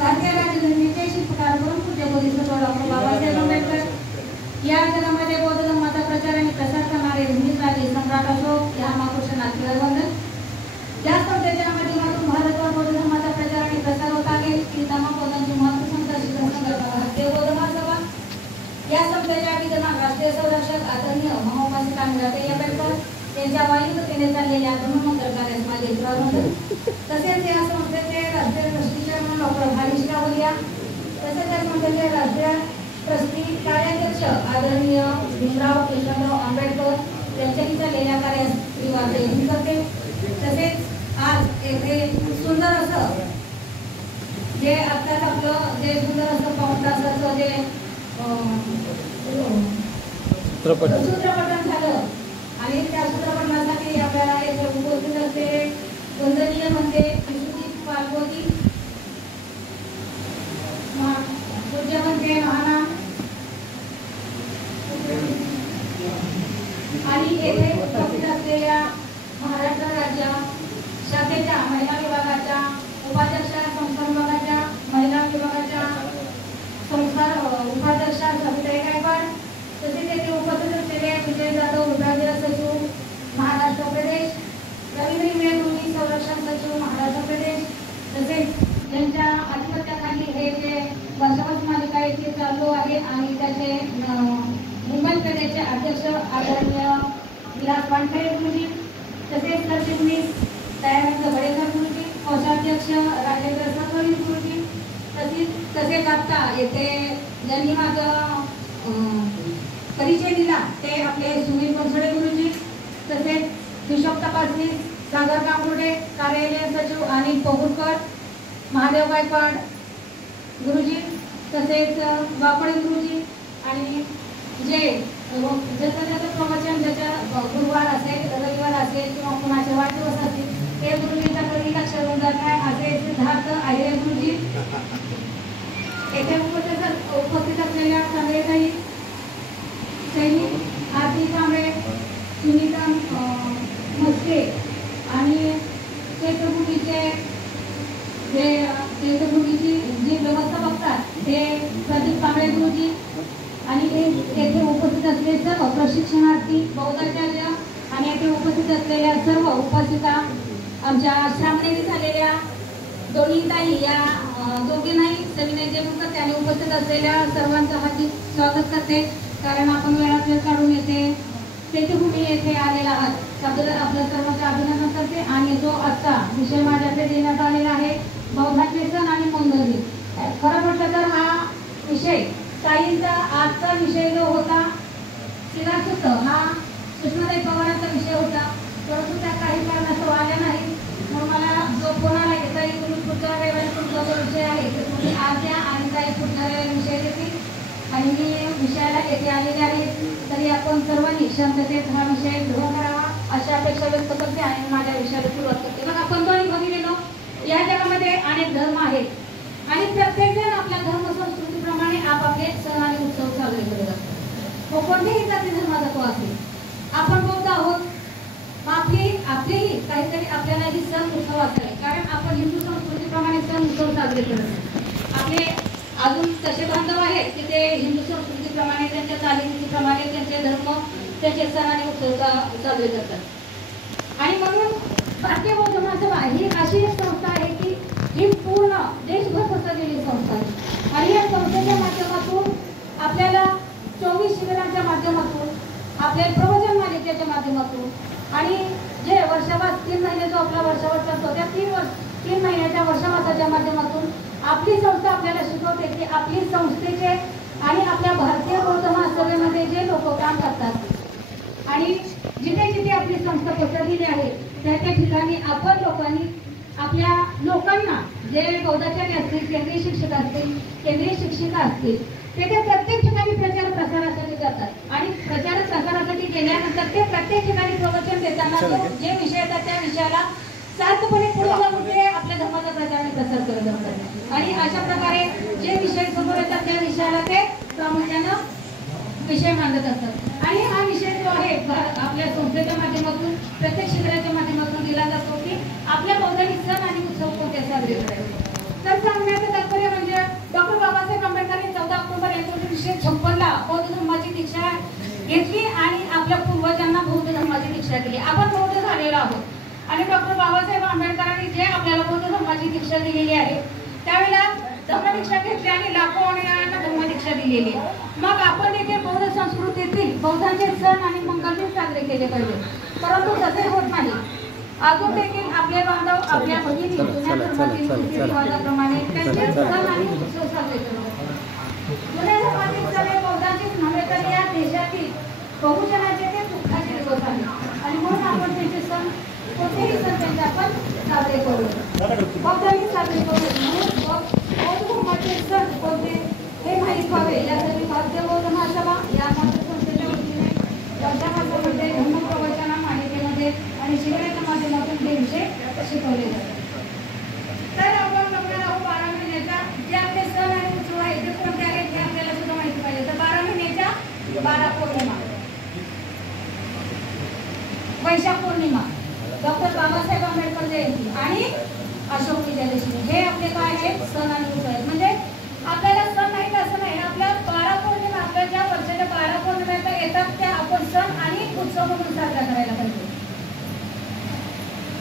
भारतीय राज्यघटनेचे शिल्पकार म्हणून पूज्य बोधिसत्व डॉक्टर बाबासाहेब आंबेडकर या जगामध्ये बौद्ध धर्माचा प्रचार आणि प्रसार करणारे हिंदुस्थानी सम्राट अशोक या महापुरुष नाथवंदन या संस्थेच्या माध्यमातून भारतवर बौद्ध धर्माचा प्रचार आणि प्रसार होत आहे की तमाम बौद्धांची महत्त्वपूर्ण भारतीय बौद्ध महासभा या संस्थेच्या विद्यमान राष्ट्रीय संरक्षक आदरणीय महामहिम कामगार आंबेडकर यांच्या वायुगतीने चाललेल्या धर्ममंत्र कार्यास माझे अभिनंदन। तसेच या संस्थेचे राष्ट्रीय trustee chairman doctor Harish Rawalia तसेच या संस्थेचे राष्ट्रीय ट्रस्टी कार्याध्यक्ष आदरणीय भीमराव कृष्णराव आंबेडकर यांच्याही चाललेल्या कार्यास श्रीवार्ते करते। तसेच आज येथे सुंदर असं जे आत्ताच आपलं जे सुंदर असं पाऊण तासाचं जे सूत्रपठण झालं आणि त्या सूत्रपठणासाठी आपल्याला येथे उपस्थित असलेले वंदनीय म्हणजे विश्वजित पालवती पूज्य म्हणजे महानाम आणि येथे उपस्थित असलेल्या महाराष्ट्र राज्य शाखेच्या महिला विभागाच्या उपाध्यक्षा संस्था विभागाच्या महिला विभागाच्या संस्था उपाध्यक्षा सविता गायकवाड तसेच येथे उपस्थित असलेले विजय जाधव विभागीय सचिव महाराष्ट्र प्रदेश रवींद्र इंगळे संरक्षण सचिव महाराष्ट्र प्रदेश तसेच ज्यांच्या आधिपत्याखाली हे जे वर्षावत मालिका येथे चालू आहे आणि त्याचे मुंबई प्रदेशचे अध्यक्ष आदरणीय विलास वानखेडे गुरुजी तसेच सरचिटणीस दयानंद बडेकर गुरुजी कोषाध्यक्ष राजेंद्र सरवरी गुरुजी तसेच आता येथे ज्यांनी माझं परिचय दिला ते आपले सुनील बनसोडे गुरुजी तसेच हिशोब तपासणी सागर कांबुर्डे कार्यालय सचिव अनिल पोगुरकर महादेव गायकवाड गुरुजी तसेच वापडे गुरुजी आणि जे ज्याचं प्रवचन ज्याच्या गुरुवार असेल रविवार असेल किंवा कुणाचे वाढदिवस असतील ते गुरुजींच्या कधी लक्ष देऊन जात नाही असे सिद्धार्थ आहिरे गुरुजी येथे उपस्थित असलेल्या सगळेही सैनिक आरती कांबळे सुनीता मस्के आणि चैत्रभूमीचे जे चैत्रभूमीची जी व्यवस्था बघतात ते प्रदीप कांबळे गुरुजी आणि येथे उपस्थित असलेले सर्व प्रशिक्षणार्थी बौद्धाचार्य आणि येथे उपस्थित असलेल्या सर्व उपासिका आमच्या श्रामणेरी झालेल्या दोन्ही ताई या दोघींनाही सविनय मुख त्यांनी उपस्थित असलेल्या सर्वांचं हार्दिक स्वागत करते कारण आपण वेळात वेळ काढून येते चैत्यभूमी येथे आलेला आहात आपलं सर्वांचं अभिनंदन करते आणि जो आजचा विषय माझ्याकडे देण्यात आलेला आहे बौद्धाचे सण आणि नोंदणी खरं म्हटलं तर हा विषय ताईंचा आजचा विषय जो होता शिलासूत्र हा कृष्णदेव पवारांचा विषय होता परंतु त्या काही कारणास्तव आल्या नाही मग मला जो फोन आला की ताई तुम्ही पुढच्या रविवारी तुमचा जो विषय आहे तर तुम्ही आज द्या आणि ताई पुढच्या रविवारी विषय देतील आणि मी विषयाला येथे आलेले आहे तरी आपण सर्वांनी शांततेत हा विषय ग्रहण करावा अशा अपेक्षा व्यक्त करते आणि माझ्या विषयाला सुरुवात करते मग आपण दोन्ही बघितलेलो या जगामध्ये अनेक धर्म आहेत आणि प्रत्येक जण आपल्या धर्म संस्कृतीप्रमाणे आपापले सण आणि उत्सव साजरे करत असतात व कोणत्याही जाती धर्माचा तो असेल आपण बौद्ध आहोत आपलेही काहीतरी आपल्यालाही सण उत्सव असेल कारण आपण हिंदू संस्कृतीप्रमाणे सण उत्सव साजरे करत आपले अजून तसे बांधव आहेत की ते हिंदू संस्कृतीप्रमाणे त्यांच्या चालीरीतीप्रमाणे त्यांचे धर्म त्यांचे सण आणि उत्सव साजरे करतात आणि म्हणून भारतीय बौद्ध महासभा ही अशी एक संस्था आहे की ही पूर्ण देशभर पसरलेली संस्था आहे आणि या संस्थेच्या माध्यमातून आपल्याला 24 शिबिरांच्या माध्यमातून आपल्या प्रवचन मालिकेच्या माध्यमातून आणि जे वर्षावास 3 महिने जो आपला वर्षावास असतो त्या 3 महिन्याच्या वर्षावासाच्या माध्यमातून आपली संस्था आपल्याला शिकवते की आपली संस्थेचे आणि आपल्या भारतीय बौद्ध महासभेमध्ये जे लोक काम करतात आणि जिथे जिथे आपली संस्था पसरलेली आहे त्या त्या ठिकाणी आपण लोकांनी आपल्या लोकांना जे बौद्धाचार्य असतील केंद्रीय शिक्षक असतील केंद्रीय शिक्षिका असतील ते प्रत्येक ठिकाणी प्रचार प्रसारासाठी जातात आणि प्रचार प्रसारासाठी गेल्यानंतर ते प्रत्येक ठिकाणी प्रवचन देताना जे विषय येतात त्या विषयाला सार्थपणे पुढे जाऊन ते आपल्या धर्माचा प्रचार आणि प्रसार करत असतात आणि अशा प्रकारे जे विषय समोर येतात त्या विषयाला ते प्रामुख्यानं विषय मांडत असतात आणि हा विषय जो आहे आपल्या संस्थेच्या माध्यमातून प्रत्येक क्षेत्राच्या माध्यमातून दिला जातो की आपल्या बौद्धिक सण आणि उत्सव कोणते साजरे करायचे. तर सांगण्याचं तात्पर्य म्हणजे डॉक्टर बाबासाहेब आंबेडकरांनी 14 ऑक्टोबर 1956ला बौद्ध धर्माची दीक्षा घेतली आणि आपल्या पूर्वजांना बौद्ध धर्माची दीक्षा दिली. आपण बौद्ध झालेलो आहोत आणि डॉक्टर बाबासाहेब आंबेडकरांनी जे आपल्याला बौद्ध धर्माची दीक्षा दिलेली आहे त्यावेळेला धर्मदीक्षा घेतली आणि लाखो अनुयायांना धर्मदीक्षा दिलेली. मग आपण देखील बौद्ध संस्कृतीतील बौद्धांचे सण आणि मंगल साजरे केले पाहिजे. परंतु तसे होत नाही. अजून देखील आपले बांधव आपल्या भगिनी जुन्या धर्मातील रीतिरिवाजाप्रमाणे त्यांचे सण आणि उत्सव साजरे करतात. जुन्या धर्मातील सण हे बौद्धांचेच नव्हे तर या देशातील बहुजनांचे ते दुःखाचे दिवस आहेत आणि म्हणून आपण त्यांचे सण कोणतेही सण त्यांचे आपण साजरे करू. बौद्धांनी साजरे करू म्हणून बौद्ध धर्माचे सण कोणते हे माहीत व्हावे यासाठी भारतीय बौद्ध महासभा या संस्थेच्या वतीने वर्षाकाळामध्ये धर्मप्रवचना मालिकेमध्ये आणि शिबिराच्या माध्यमातून हे विषय शिकवले जातात. तर आपण बघणार आहोत 12 महिन्याच्या जे आपले सण आणि उत्सव आहेत ते कोणते आहेत हे आपल्याला सुद्धा माहिती पाहिजे. तर 12 महिन्याच्या 12 पौर्णिमा, वैशाख पौर्णिमा, डॉक्टर बाबासाहेब आंबेडकर जयंती आणि अशोक विजयादशमी हे आपले काय आहेत सण आणि उत्सव आहेत. म्हणजे आपल्याला सण नाहीत असं नाही. आपल्या 12 पौर्णिमा आपल्या ज्या वर्षाच्या 12 पौर्णिमा येतात त्या आपण सण आणि उत्सव म्हणून साजरा करायला पाहिजे.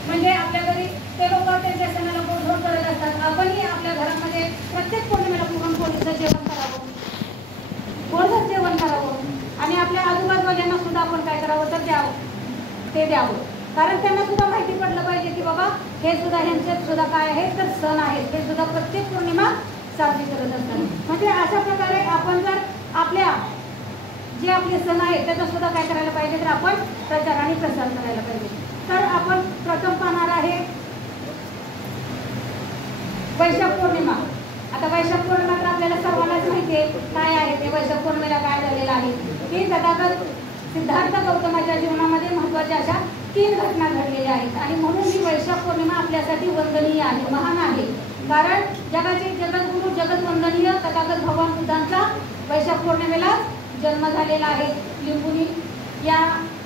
म्हणजे आपल्या घरी ते लोक त्यांच्या सणाला गोडधोड करत असतात. आपणही आपल्या घरामध्ये प्रत्येक पौर्णिमेला पुरणपोळीचं जेवण करावं, गोडधोड जेवण करावं आणि आपल्या आजूबाजूवाल्यांना सुद्धा आपण काय करावं तर ते द्यावं. कारण त्यांना सुद्धा माहिती पडलं पाहिजे की बाबा हे सुद्धा ह्यांच्यात सुद्धा काय आहे तर सण आहेत, हे सुद्धा प्रत्येक पौर्णिमा साजरी करत असतात. म्हणजे अशा प्रकारे आपण जर आपल्या जे आपले सण आहेत त्याचा सुद्धा काय करायला पाहिजे तर आपण प्रचार आणि प्रसार करायला पाहिजे. तर आपण प्रथम पाहणार आहे वैशाख पौर्णिमा. आता वैशाख पौर्णिमा तर आपल्याला सर्वांनाच माहिती आहे काय आहे ते. वैशाख पौर्णिमेला काय झालेलं आहे की तथागत सिद्धार्थ गौतमाच्या जीवनामध्ये महत्त्वाच्या अशा 3 घटना घडलेल्या आहेत आणि म्हणून ही वैशाख पौर्णिमा आपल्यासाठी वंदनीय आहे, महान आहे. कारण जगाचे जगद्गुरु जगद्वंदनीय तथागत भगवान बुद्धांचा वैशाख पौर्णिमेला जन्म झालेला आहे. लिंबुनी या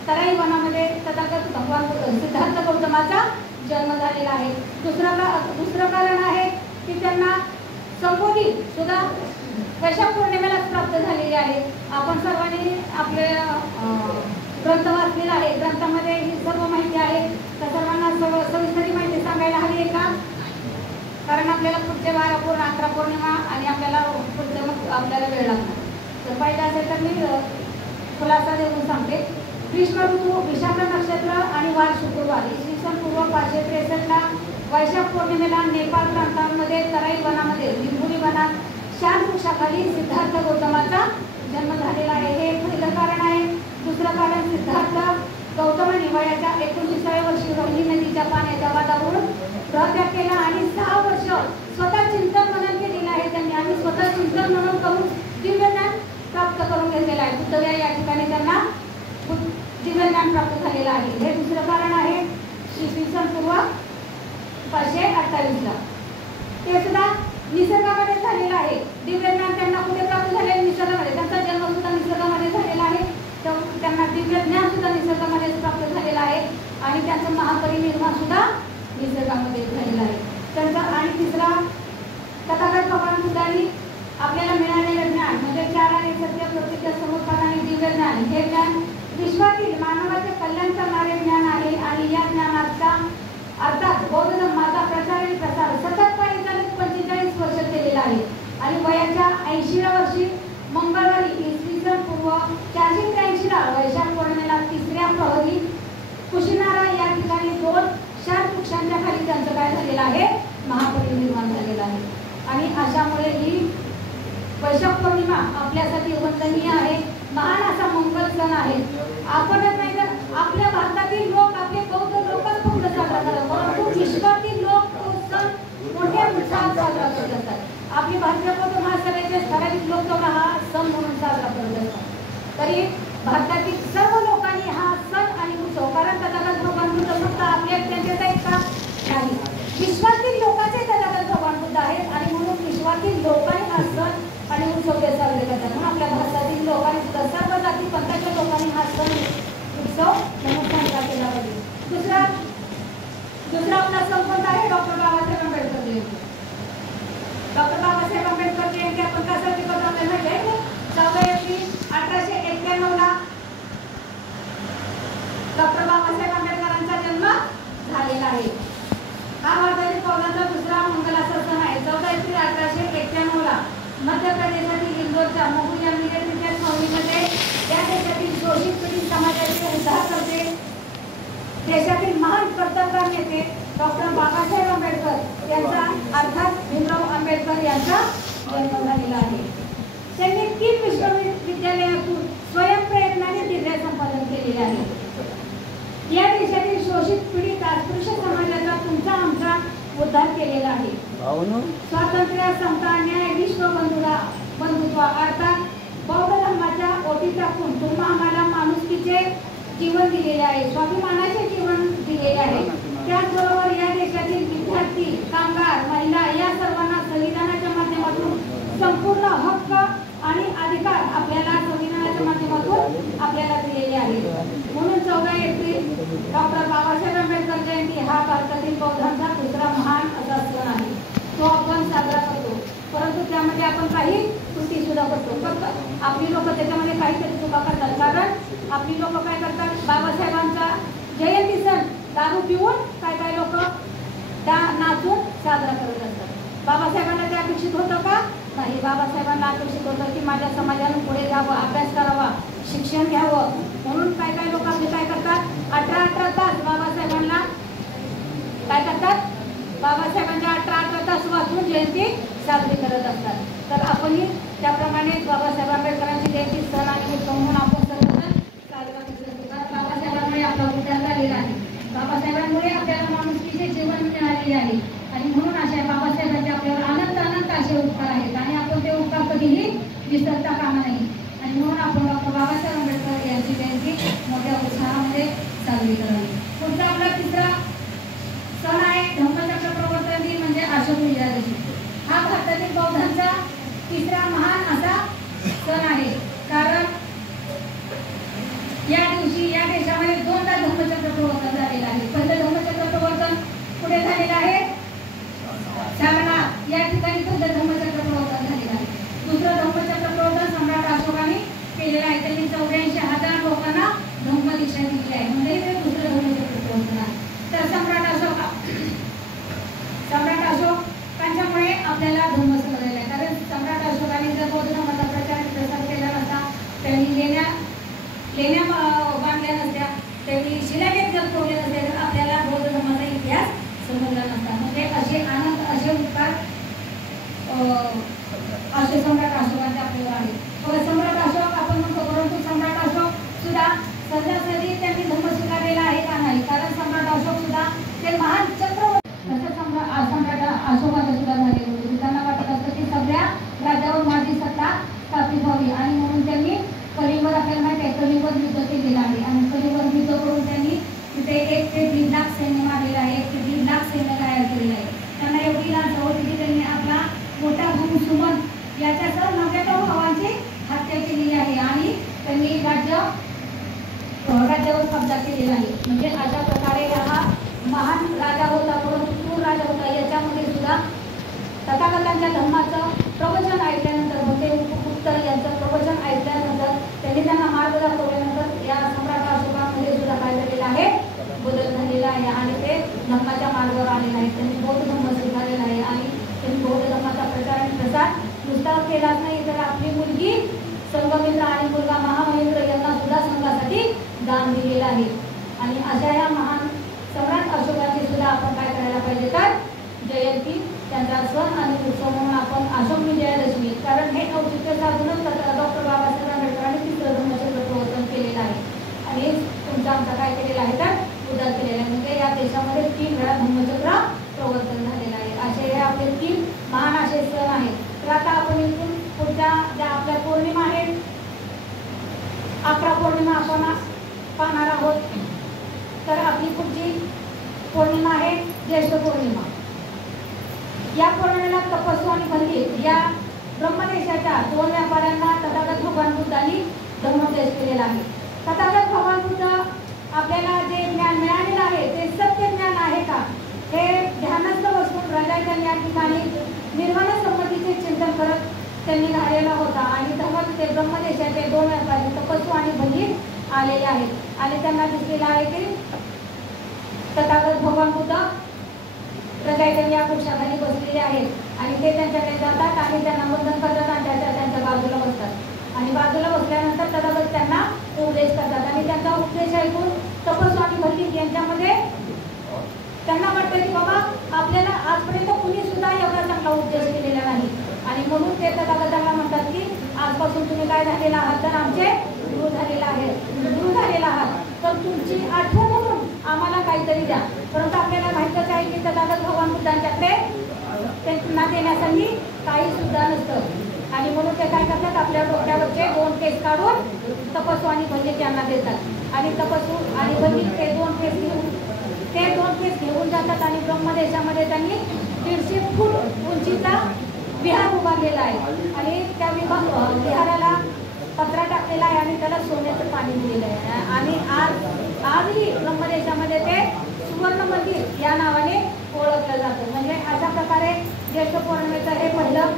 तराई वनामध्ये तथागत भगवान सिद्धार्थ गौतमाचा जन्म झालेला आहे. दुसरं कारण आहे की त्यांना संबोधी सुद्धा वैशाख पौर्णिमेलाच प्राप्त झालेली आहे. आपण सर्वांनी आपले ग्रंथ वाचलेला आहे. ग्रंथामध्ये ही सर्व माहिती आहे. तर सर्वांना सविस्तर माहिती सांगायला हवी आहे का? कारण आपल्याला पुढचे 12 पूर्ण 11 पौर्णिमा आणि आपल्याला पुढचे मग आपल्याला वेळ लागणार. तर पाहिजे असेल तर मी खुलासा देऊन सांगते. ग्रीष्म ऋतू, विशाख नक्षत्र आणि वार शुक्रवार इसवी सन पूर्व 563ला वैशाख पौर्णिमेला नेपाळ प्रांतांमध्ये तराई वनामध्ये लिंबुनी वनात शाल वृक्षाखाली सिद्धार्थ गौतमाचा जन्म झालेला आहे. हे एक पहिलं कारण आहे. दुसरं कारण सिद्धार्थ गौतमाने वयाच्या 29व्या वर्षी रोहिणी नदीच्या पाण्याच्या वादावरून प्रत्याग केला आणि 6 वर्ष स्वतः चिंतन मनन केलेलं आहे त्यांनी आणि स्वतः चिंतन मनन करून दिव्य ज्ञान प्राप्त करून घेतलेलं आहे. बुद्धगया या ठिकाणी त्यांना दिव्य ज्ञान प्राप्त झालेलं आहे. हे दुसरं कारण आहे. इसवी सन पूर्व 528ला ते सुद्धा निसर्गामध्ये झालेलं आहे. दिव्य ज्ञान त्यांना कुठे प्राप्त झाले? निसर्गामध्ये. त्यांचा जन्म सुद्धा निसर्गामध्ये झालेला आहे. तर त्यांना दिव्य ज्ञान सुद्धा निसर्गामध्ये प्राप्त झालेलं आहे आणि त्यांचं महापरिनिर्वाण सुद्धा निसर्गामध्ये झालेलं आहे. त्यांचा आणि तिसरा तथागत भगवान बुद्धांनी आपल्याला मिळालेलं ज्ञान म्हणजे 4 आणि सत्य, प्रत्यक्ष, समुत्थान आणि दिव्य ज्ञान हे ज्ञान विश्वातील मानवाचे कल्याण करणारे ज्ञान आहे आणि या ज्ञानाचा अर्थात बौद्ध धर्माचा प्रचार आणि प्रसार सततपणे 45 वर्ष केलेला आहे. आणि वयाच्या 80व्या वर्षी मंगळवारी इसवी सन पूर्व 483ला वैशाख पौर्णिमेला 3ऱ्या प्रहरी कुशिनारा या ठिकाणी 2 शाल वृक्षांच्या खाली त्यांचं काय झालेलं आहे? महापरिनिर्वाण झालेलं आहे. आणि अशामुळे ही वैशाख पौर्णिमा आपल्यासाठी वंदनीय आहे, महान असा मंगल सण आहे. आपणच नाही तर आपल्या भारतातील लोक, आपले बौद्ध लोकच फक्त साजरा करतात, परंतु विश्वातील लोक तो सण मोठ्या उत्साहात साजरा करत असतात. आपली भारतीय बौद्ध महासभेचे ठराविक लोक तेवढा हा सण म्हणून साजरा करत असतात. तरी भारतातील सर्व लोकांनी हा सण आणि उत्सव, कारण तथागत भगवान बुद्ध फक्त आपल्या त्यांचेच आहेत का? नाही, विश्वातील लोकांचे तथागत भगवान बुद्ध आहेत आणि म्हणून विश्वातील लोकांनी हा सण आणि उत्सव साजरे करतात. म्हणून आपल्या भारतातील लोकांनी सुद्धा सर्व आहे डॉक्टर बाबासाहेब आंबेडकर जयंती. डॉक्टर बाबासाहेब आंबेडकर जयंती आपण कशासाठी करतो माहिती आहे? 14 एप्रिल 1891 ला डॉक्टर बाबासाहेब आंबेडकरांचा जन्म झालेला आहे. हा भारतातील पौराणिक दुसरा मंगलाचा सण आहे. 14 एप्रिल 1891 ला मध्य प्रदेशातील इंदोरच्या महू या मिलिटरीच्या छावणीमध्ये या देशातील शोषित पीडित समाजाचे उद्धार करते देशातील महान कर्तव्यवान नेते डॉक्टर बाबासाहेब आंबेडकर यांचा अर्थात भीमराव आंबेडकर यांचा जन्म झालेला आहे. त्यांनी 3 विश्वविद्यालयातून स्वयंप्रयत्नाने डिग्र्या संपादन केलेले आहे. या देशातील शोषित पीडित अस्पृश्य समाजाचा तुमचा आमचा उद्धार केलेला आहे. स्वातंत्र्य, समता, न्याय, विश्व बंधुत्व अर्थात बौद्ध धर्माच्या ओटी टाकून तुम्हा आम्हाला माणुसकीचे जीवन दिलेले आहे, स्वाभिमानाचे जीवन दिलेले आहे. त्याचबरोबर या देशातील विद्यार्थी, कामगार, महिला या सर्वांना संविधानाच्या माध्यमातून संपूर्ण हक्क आणि अधिकार आपल्याला संविधानाच्या माध्यमातून आपल्याला दिलेले आहे. म्हणून 14 एप्रिल डॉक्टर बाबासाहेब आंबेडकर जयंती हा भारतातील बौद्धांचा दुसरा महान असा सण आहे. तो आपण साजरा करतो, परंतु त्यामध्ये आपण काही त्रुटी सुद्धा करतो. फक्त आपली लोक त्याच्यामध्ये काहीतरी चुका करतात. कारण आपली लोक काय करतात, बाबासाहेबांचा जयंती सण दारू पिऊन काय लोक नाचून साजरा करत असतात. बाबासाहेबांना ते अपेक्षित होतं का? नाही. बाबासाहेबांना अपेक्षित होतं की माझ्या समाजानं पुढे जावं, अभ्यास करावा, शिक्षण घ्यावं. म्हणून काय लोक आपले काय करतात, 18 तास बाबासाहेबांना काय करतात, बाबासाहेबांच्या 18 तास वाचून जयंती साजरी करत असतात. तर आपणही त्याप्रमाणे बाबासाहेब आंबेडकरांची जयंती सण आणि उत्सव म्हणून आपण सर्वजण साजरा करतो. कारण बाबासाहेबांमुळे आपला उद्धार झालेला आहे. बाबासाहेबांमुळे आपल्याला माणुसकीचे जीवन मिळालेले आहे. आणि म्हणून अशा बाबासाहेबांचे आपल्यावर अनंत असे उपकार आहेत आणि आपण ते उपकार कधीही विसरता कामा नाही. आणि म्हणून आपण डॉक्टर बाबासाहेब आंबेडकर यांची जयंती मोठ्या उत्साहामध्ये साजरी करावी. पुढचा आपला तिसरा सण आहे धम्मचक्र प्रवर्तन दिन म्हणजे अशोक विजयादशमी. हा भारतातील बौद्धांचा तिसरा महान असा सण आहे. कारण या दिवशी या देशामध्ये 2दा धम्मचक्र प्रवर्तन झालेलं आहे. पहिलं धम्मचक्र प्रवर्तन कुठे झालेलं आहे, सारनाथ या ठिकाणी पहिलं धम्मचक्र प्रवर्तन झालेलं आहे. दुसरं धम्मचक्र प्रवर्तन सम्राट अशोकाने केलेलं आहे. त्यांनी 84,000 लोकांना धम्म दीक्षा दिली आहे. म्हणजे ते दुसरं धम्मचक्र प्रवर्तन आहे. तर सम्राट अशोकांच्यामुळे आपल्याला धम्म समजलेला आहे. कारण सम्राट अशोकाने जर बौद्ध धर्माचा प्रसार केला नसता, त्यांनी लेण्या बांधल्या नसत्या, त्यांनी शिलालेख जर ठेवले नसते तर आपल्याला बौद्ध धर्माचा इतिहास समजला नसता. म्हणजे असे उपकार असे सम्राट अशोकांचे आपल्याला आहे. सम्राट अशोक आपण म्हणतो, परंतु सम्राट अशोक सुद्धा सहजासहजी त्यांनी धर्म स्वीकारलेला आहे का नाही. कारण सम्राट अशोक सुद्धा ते महान चक्रवर्ती सम्राट अशोकाचं सुद्धा झालेलं होते. त्यांना वाटत असतं की सगळ्या राज्यावर माझी सत्ता स्थापित व्हावी आणि म्हणून त्यांनी कलिंगवर आपल्याला माहिती आहे कलिंगवर युद्ध केलेलं आहे. आणि कलिंगवर युद्ध करून त्यांनी तिथे 1 ते 1.5 लाख सैन्य मारलेलं आहे. 1 ते 1.5 लाख सैन्य तयार केलेलं आहे. त्यांना एवढी लाच होती की त्यांनी आपला मोठा भाऊ सुमंत याच्यासह 99 भावांची हत्या केलेली आहे आणि त्यांनी राज्यावर कब्जा केलेला आहे. म्हणजे अशा प्रकारे हा महान राजा होता, परंतु क्रूर राजा होता. याच्यामध्ये सुद्धा तथागतांच्या धर्माचं प्रवचन ऐकल्यानंतर भगवंत यांचं प्रवचन ऐकल्यानंतर त्यांनी त्यांना मार्ग दाखवल्यानंतर या सम्राट अशोकामध्ये सुद्धा काय झालेलं आहे, बदल झालेला आहे आणि ते धर्माच्या मार्गावर आलेले आहेत. त्यांनी बौद्ध धर्म स्वीकारलेला आहे आणि त्यांनी बौद्ध धर्माचा प्रचार आणि प्रसार नुसता केलाच नाही तर आपली मुलगी संगमित्र आणि मुलगा महामहेंद्र यांना सुद्धा संघासाठी दान दिलेलं आहे. आणि अशा या महान सम्राट अशोकाची सुद्धा आपण काय करायला पाहिजे तर जयंती त्यांचा सण आणि उत्सव म्हणून आपण अशोक विजयादशमी. कारण हे औचित्य साधूनच डॉक्टर बाबासाहेब आंबेडकरांनी तिसरं धम्मचक्र प्रवर्तन केलेलं आहे आणि तुमचा आमचा काय केलेला आहे तर उद्धार केलेला आहे. म्हणजे या देशामध्ये 3 वेळा धम्मचक्र प्रवर्तन झालेलं आहे. असे हे आपले 3 महान असे सण आहेत. तर आता आपण इथून पुढच्या ज्या आपल्या पौर्णिमा आहेत 11 पौर्णिमा आपण पाहणार आहोत. तर आपली पुढची पौर्णिमा आहे ज्येष्ठ पौर्णिमा. या पौर्णिमेला तपस्वी आणि पंडित या ब्रह्मदेशाच्या 2 व्यापाऱ्यांना तथागत भगवान बुद्धांनी धर्मोपदेश केलेला आहे. तथागत भगवान बुद्ध आपल्याला जे ज्ञान मिळालेलं आहे ते सत्य ज्ञान आहे का हे ध्यानात त्यांनी या ठिकाणी निर्वाण संमतीचे चिंतन करत त्यांनी घालेला होता आणि तेव्हा ते ब्रह्मदेशाचे 2 व्यापारी तपस्वी आणि भगीर आलेले आहेत आणि त्यांना दिसलेलं आहे की तथागत भगवान बुद्ध प्रकाशन या वृक्षाखाली बसलेले आहेत आणि ते त्यांच्याकडे जातात आणि त्यांना वंदन करतात आणि त्यांच्या बाजूला बसतात आणि बाजूला बसल्यानंतर तथागत त्यांना उपदेश करतात आणि त्यांचा उपदेश ऐकून तपस्वी आणि भगीर यांच्यामध्ये त्यांना वाटतं की बाबा आपल्याला आजपर्यंत कुणी सुद्धा एवढा चांगला उपदेश केलेला नाही आणि म्हणून ते तथागतांना म्हणतात की आजपासून तुम्ही काय झालेला आहात तर आमचे गुरु झालेला आहे गुरु झालेला आहात तर तुमची आठवण म्हणून आम्हाला काहीतरी द्या. परंतु आपल्याला माहितच आहे की तथागत भगवान बुद्धांच्याकडे त्यांना देण्यासाठी काही सुद्धा नसतं आणि म्हणून ते काय करतात आपल्या डोक्यावरचे 2 केस काढून तपस्वी आणि भगीर यांना देतात आणि तपस्वी आणि भगीर ते 2 केस घेऊन जातात आणि ब्रह्मदेशामध्ये त्यांनी 150 फूट उंचीचा विहार उभारलेला आहे आणि त्या विहाराला पत्रा टाकलेला आहे आणि त्याला सोन्याचं पाणी दिलेलं आहे आणि आजही ब्रह्मदेशामध्ये ते सुवर्ण मंदिर या नावाने ओळखलं जातं. म्हणजे अशा प्रकारे ज्येष्ठ पौर्णिमेचं हे पहिलं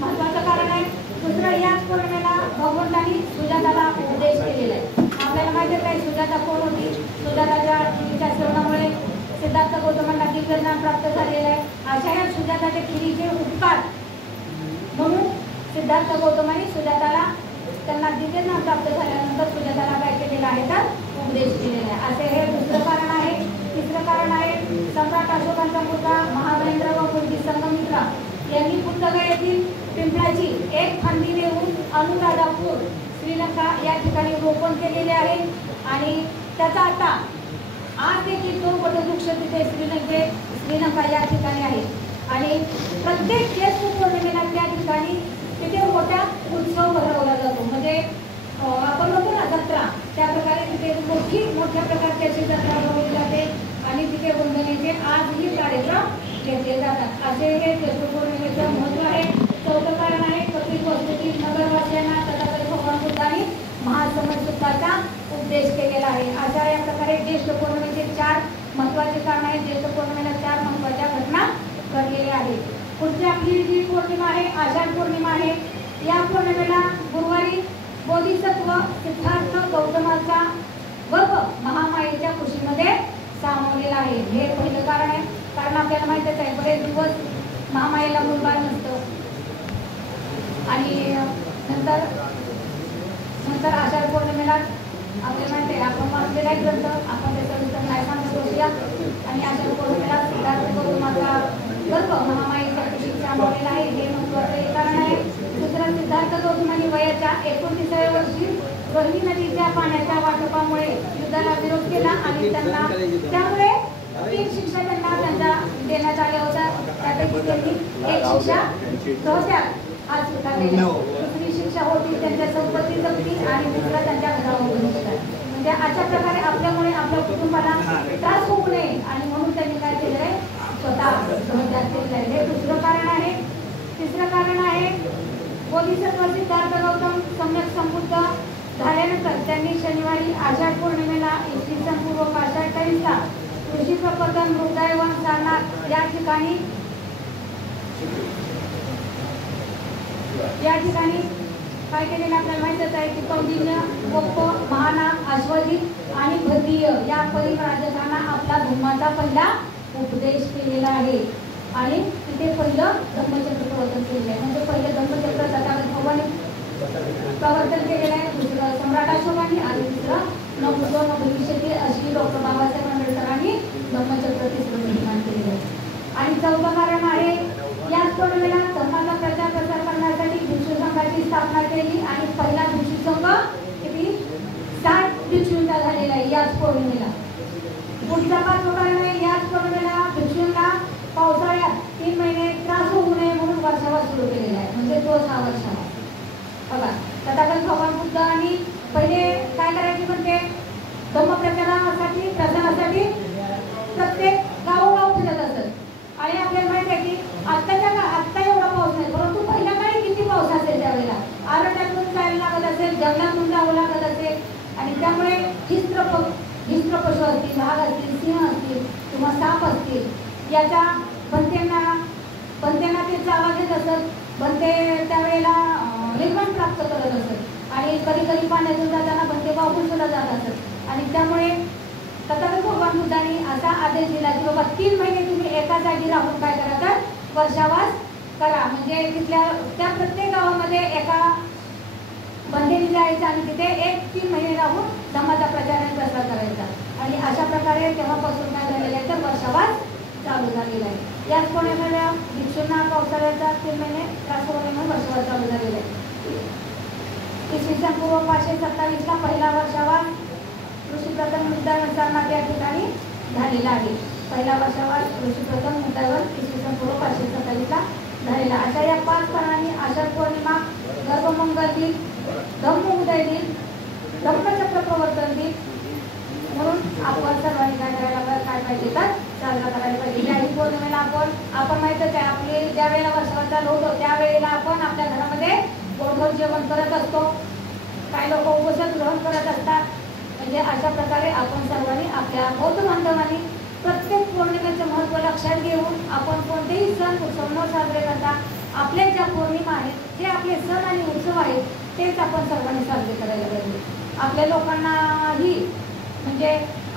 महत्वाचं कारण आहे. दुसरं याच पौर्णिमेला भगवंतांनी सुजाताला उपदेश केलेला आहे. आपल्याला माहिती आहे सुजाता कोण होती. सुजाताच्या तिच्या श्रवणामुळे सिद्धार्थ गौतमांना दिव्य ज्ञान प्राप्त झालेलं आहे. अशा या सुजाताच्या खिरीचे उपकार म्हणून सिद्धार्थ गौतमांनी सुजाताला त्यांना दिव्य ज्ञान प्राप्त झाल्यानंतर सुजाताला काय केलेलं आहे तर उपदेश केलेला आहे. असे हे दुसरं कारण आहे. तिसरं कारण आहे सम्राट अशोकांचा मुलगा महाबलेंद्र व मुलगी संगमित्रा यांनी बुद्धगया येथील पिंपळाची एक फांदी देऊन अनुराधापूर श्रीलंका या ठिकाणी रोपण केलेले आहे आणि त्याचा आता आज देखील 2 वटवृक्ष तिथे श्रीलंका या ठिकाणी आहे आणि प्रत्येक ज्येष्ठ पौर्णिमेला त्या ठिकाणी तिथे मोठा उत्सव भरवला जातो. म्हणजे आपण म्हणतो ना जत्रा त्या प्रकारे तिथे मोठ्या प्रकारची अशी जत्रा भरवली जाते आणि तिथे वंदनेचे आजही कार्यक्रम घेतले जातात. असे हे ज्येष्ठ पौर्णिमेचं महत्त्व आहे. 4थं कारण आहे कपिल वस्तूतील नगरवासियांना तथागत भगवान बुद्धांनी महासमसुद्धाचा उपदेश केलेला आहे. अशा या प्रकारे ज्येष्ठ पौर्णिमेचे 4 महत्त्वाचे कारण आहेत. ज्येष्ठ पौर्णिमेला 4 महत्त्वाच्या घटना घडलेल्या आहेत. पुढची आपली जी पौर्णिमा आहे आषाढ पौर्णिमा आहे. या पौर्णिमेला गुरुवारी बोधिसत्व सिद्धार्थ गौतमाचा गर्भ महामायेच्या कुशीमध्ये सामावलेला आहे. हे पहिलं कारण आहे. कारण आपल्याला माहितीच आहे बरेच दिवस महामायेला मुलबाळ नसतं आणि नंतर आषाढ पौर्णिमेला आपल्याला माहिती आहे आपण वाचलेला आहे ग्रंथ आपण त्याचा विस्तार नाही सांगत बसूया आणि आषाढ पौर्णिमेला सिद्धार्थ गौतमाचा गर्भ महामायेच्या कुशीत सामावलेला आहे. हे महत्त्वाचं एक कारण आहे. दुसरं सिद्धार्थ गौतमांनी वयाच्या 29व्या वर्षी रोहिणी नदीच्या पाण्याच्या वाटपामुळे युद्धाला विरोध केला आणि त्यामुळे 3 शिक्षा त्यांना देण्यात आल्या होत्या. त्यापैकी त्यांनी एक शिक्षा डोक्यात हात स्वीकारलेली. दुसरी शिक्षा होती त्यांच्या संपत्ती जप्ती आणि दुसरा त्यांच्या घरावर बहिष्कार. म्हणजे अशा प्रकारे आपल्यामुळे आपल्या कुटुंबाला त्रास होऊ नये आणि म्हणून त्यांनी काय केलं आहे स्वतः डोक्यात केलेलं आहे. हे दुसरं कारण आहे. तिसरं कारण आहे बोधिसत्व सिद्धार्थ गौतम सम्यक संबुद्ध झाल्यानंतर त्यांनी शनिवारी आषाढ पौर्णिमेला इसवी सन पूर्व 528ला ऋषी प्रपदन मृगदायवन सारनाथ या ठिकाणी काय केलेलं आपल्याला माहितच आहे की कौंडिन्य गोप महाना अश्वजित आणि भद्रिय या परिव्राजकांना आपला धर्माचा पहिला उपदेश केलेला आहे आणि तिथे पहिलं धम्मचक्र प्रवर्तन केलेलं आहे. म्हणजे पहिलं धम्मचक्र तथागत भगवान प्रवर्तन केलेलं आहे. दुसरं सम्राट अशोकांनी आणि तिसरं भविष्यातील अशी डॉक्टर बाबासाहेब आंबेडकरांनी धम्मचक्र तिसरं निर्माण केलेलं आहे. आणि 4थं कारण आहे याच पौर्णिमेला धर्माचा प्रचार प्रसार करण्यासाठी भिक्षू संघाची स्थापना केली आणि पहिला भिक्षू संघ किती 60 भिक्षूंचा झालेला आहे याच पौर्णिमेला. पुढचा 5वं कारण आहे याच पौर्णिमेला भिक्षूंना पावसाळ्यात 3 महिने त्रास होऊ नये म्हणून वर्षावा सुरू केलेला आहे. म्हणजे तो 6 वर्षावा बघा. तथागत भगवान बुद्ध आणि पहिले काय करायचे म्हणजे धम्मप्रचारासाठी प्रसारासाठी प्रत्येक गावोगाव फिरत असत आणि आपल्याला माहिती आहे की आत्ता एवढा पाऊस नाही परंतु पहिल्या काळी किती पाऊस असेल त्यावेळेला आरण्यातून जायला लागत असेल जंगलातून जावं लागत असेल आणि त्यामुळे हिस्त्र पशु असतील वाघ असतील सिंह असतील किंवा साप असतील याच्या भंतेंना भंतेचा आवाज येत असत, भंते त्यावेळेला निर्माण प्राप्त करत असत आणि कधी कधी पाण्यातून जाताना भंते वाहून सुद्धा जात असत. आणि त्यामुळे तथागत भगवान बुद्धांनी असा आदेश दिला की बाबा 3 महिने तुम्ही एका जागी राहून काय करा तर वर्षावास करा. म्हणजे तिथल्या त्या प्रत्येक गावामध्ये एका बंदेली जायचं आणि तिथे 1-3 महिने राहून धम्माचा प्रचार आणि प्रसार करायचा. आणि अशा प्रकारे तेव्हापासून काय झालेलं आहे तर वर्षावास चालू झालेला आहे. याच पौर्णिमेला भिक्षूंना पावसाळ्याचा 3 महिने त्रास होऊ नये म्हणून वर्षावास चालू झालेला आहे. इसवी सन पूर्व 527 ला पहिला वर्षावास ऋषीप्रथम मुद्द्यानुसार या ठिकाणी झालेला आहे. पहिला वर्षावास ऋषीप्रथम मुद्द्यावर इसवी सन पूर्व 527 ला झालेला. अशा या 5 कारणांनी आषाढ पौर्णिमा, गर्भमंगल दिन, धम्म उदय दिन, धम्मचक्र प्रवर्तन दिन म्हणून आपण सर्वांनी काय करायला काय पाहिजे तर साजरा करायला पाहिजे. याही पौर्णिमेला आपण माहितच आहे आपले ज्या वेळेला वर्षावास चालू होतो त्यावेळेला आपण आपल्या घरामध्ये गोडधोड जेवण करत असतो. काही लोक उपवास ग्रहण करत असतात. म्हणजे अशा प्रकारे आपण सर्वांनी आपल्या बौद्ध बांधवांनी प्रत्येक पौर्णिमेचं महत्त्व लक्षात घेऊन आपण कोणतेही सण उत्सव न साजरे करता आपल्या ज्या पौर्णिमा आहेत जे आपले सण आणि उत्सव आहेत तेच आपण सर्वांनी साजरे करायला पाहिजे. आपल्या लोकांनाही म्हणजे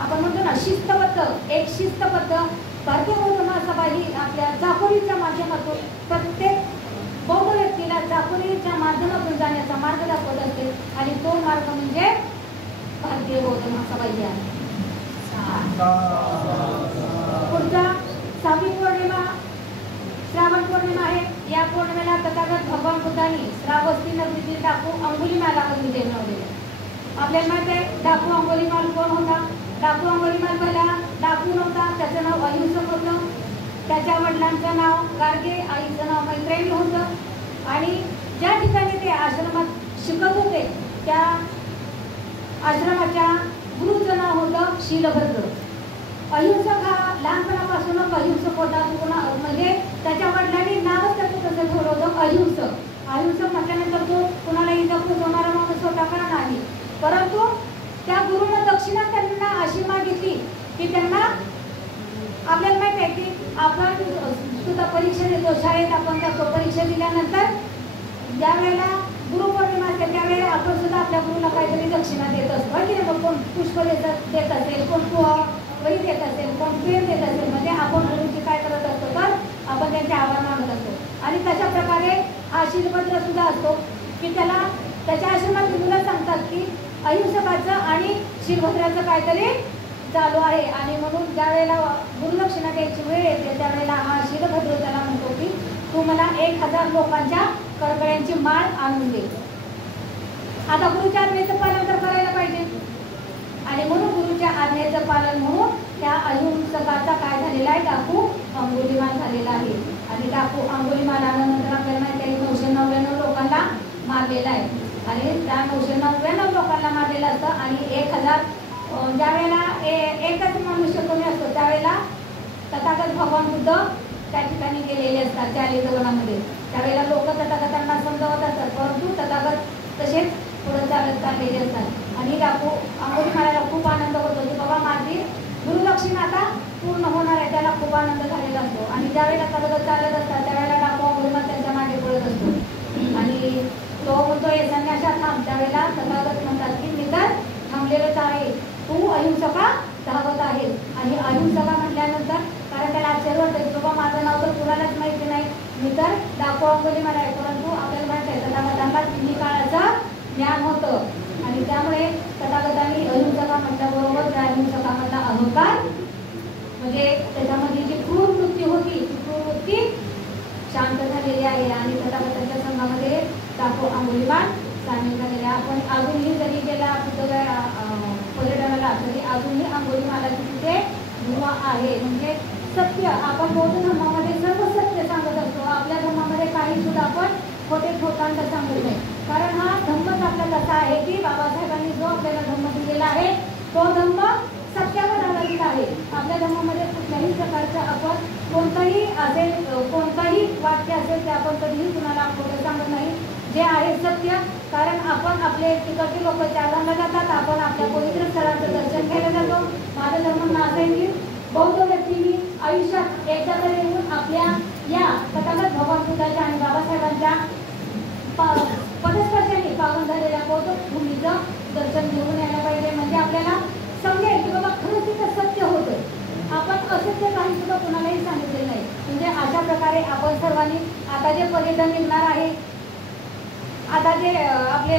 आपण म्हणतो ना शिस्तबद्ध एक शिस्तबद्ध भारतीय बौद्ध महासभा ही आपल्या चाकोरीच्या माध्यमातून प्रत्येक बौद्ध व्यक्तीला चाकोरीच्या माध्यमातून जाण्याचा मार्ग दाखवत असते आणि तो मार्ग म्हणजे भारतीय बौद्ध महासभा ही आहे. पुढचा 6वी पौर्णिमा श्रावण पौर्णिमा आहे. या पौर्णिमेला तथागत भगवान बुद्धांनी श्रावस्ती नगरीतील डाकू अंगुलीमालावर विजय मिळवलेला. आपल्याला माहिती आहे डाकू अंगुलीमाल कोण होता. डाकू अंगुलीमाल पहिला डाकू नव्हता, त्याचं नाव अहिंसक होतं. त्याच्या वडिलांचं नाव गार्गे, आईचं नाव मैत्रेयी होतं आणि ज्या ठिकाणी ते आश्रमात शिकत होते त्या आश्रमाच्या गुरुचं नाव होतं शीलभद्र. अहिंसक हा लहानपणापासूनच अहिंसक होता. म्हणजे त्याच्या वडिलांनी नावच त्याचं तसं ठेवलं होतं अहिंसक. अहिंसक म्हटल्यानंतर तो कुणाला इजा पोचवणारा माणूस होता का नाही, परंतु त्या गुरुनं दक्षिणा त्यांना अशी मागितली की त्यांना आपल्याला माहिती आहे की आपण सुद्धा परीक्षा देतो शाळेत. आपण त्या परीक्षा दिल्यानंतर ज्या वेळेला गुरुपौर्णिमा असते त्यावेळेला आपण सुद्धा आपल्या गुरुला काहीतरी दक्षिणा देत असतो की नाही. कोण पुष्प देत असेल, कोण वही देत असेल, कोण प्रेम देत असेल. म्हणजे आपण गुरुची काय करत असतो तर आपण त्यांचे आभार मानत असतो. आणि तशा प्रकारे हा शीलभद्र सुद्धा असतो की त्याला त्याच्या आश्रमात गुरुला सांगतात की अहिंसकाचं आणि शीलभद्राचं काहीतरी चालू आहे. आणि म्हणून ज्या वेळेला गुरुदक्षिणा द्यायची वेळ येते त्यावेळेला हा शीलभद्र त्याला म्हणतो की तू मला 1000 लोकांच्या करगळ्यांची माळ आणून दे. आता गुरुच्या आज्ञेचं पालन तर करायला पाहिजे आणि म्हणून गुरुच्या आज्ञेचं पालन म्हणून त्या अहिंसकाचा काय झालेला आहे डाकू अंगुलीमाल झालेला आहे. आणि डाकू अंगुलीमाल आल्यानंतर आपल्याला माहिती आहे 999 लोकांना मारलेला आहे. आणि त्या 999 लोकांना मारलेलं असतं आणि 1000 ज्या वेळेला एकच मनुष्य कोणी असतो त्यावेळेला तथागत भगवान बुद्ध त्या ठिकाणी गेलेले असतात त्या लेखवनामध्ये. त्यावेळेला लोक तथागतांना समजावत असतात परंतु तथागत तसेच पुढे चालत चाललेले असतात. आणि डाकू अंगुलीमालाला खूप आनंद होतो की बाबा माझी गुरुदक्षिणा आता पूर्ण होणार आहे. त्याला खूप आनंद झालेला असतो. आणि ज्यावेळेला तथागत चालत असतात त्यावेळेला डाकू अंगुलीमाल त्यांच्या मागे पळत असतो आणि तो म्हणतो हे संन्यासा थांब. त्यावेळेला तथागत म्हणतात की मी तर थांबलेलंच आहे, तू अहिंसका धावत आहे. आणि अहिंसका म्हटल्यानंतर कारण त्याला आश्चर्य वाटतं की बाबा माझं नाव तर कुणालाच माहिती नाही, मी तर डाकू अंगुलीमाल आहे. परंतु आपल्याला माहिती आहे तथागतांना 3 काळाचं ज्ञान होतं आणि त्यामुळे तथागतांनी अहिंसका म्हटल्याबरोबर त्या अहिंसकामधला अहंकार म्हणजे त्याच्यामध्ये जी क्रूर वृत्ती होती ती क्रूर वृत्ती शांत झालेली आहे. आणि तथागतांच्या संघामध्ये डाकू अंगुलीमाल सामील झालेले. आपण अजूनही जरी गेला पर्यटनाला तरी अजूनही अंगुलीमालाची तिथे दुवा आहे. म्हणजे सत्य आपण बौद्ध धर्मामध्ये सर्व सत्य सांगत असतो. आपल्या धर्मामध्ये काही सुद्धा आपण खोटे ठोकांत सांगत नाही. कारण हा धम्मच आपला तसा आहे की बाबासाहेबांनी जो आपल्याला धम्म दिलेला आहे तो धम्म सत्यावर आधारित आहे. आपल्या धर्मामध्ये कुठल्याही प्रकारचं आपण कोणताही वाक्य असेल ते आपण कधीही कुणाला खोटं सांगत नाही. जे आहे सत्य. कारण आपण आपले तिकडचे लोक चालवला जातात, आपण आपल्या पवित्र स्थळांचं दर्शन घ्यायला जातो. माझा धर्म असं आहे की बौद्ध व्यक्तींनी आयुष्यात एकदा तरी येऊन आपल्या या तथागत भगवान बुद्धांच्या दर्शन घेऊन यायला पाहिजे, म्हणजे आपल्याला समजेल की बाबा खरंच तिथं सत्य होतं, आपण असत्य काही सुद्धा कोणालाही सांगितलेलं नाही. म्हणजे अशा प्रकारे आपण सर्वांनी आता जे पर्यटन निघणार आहे, आता जे आपले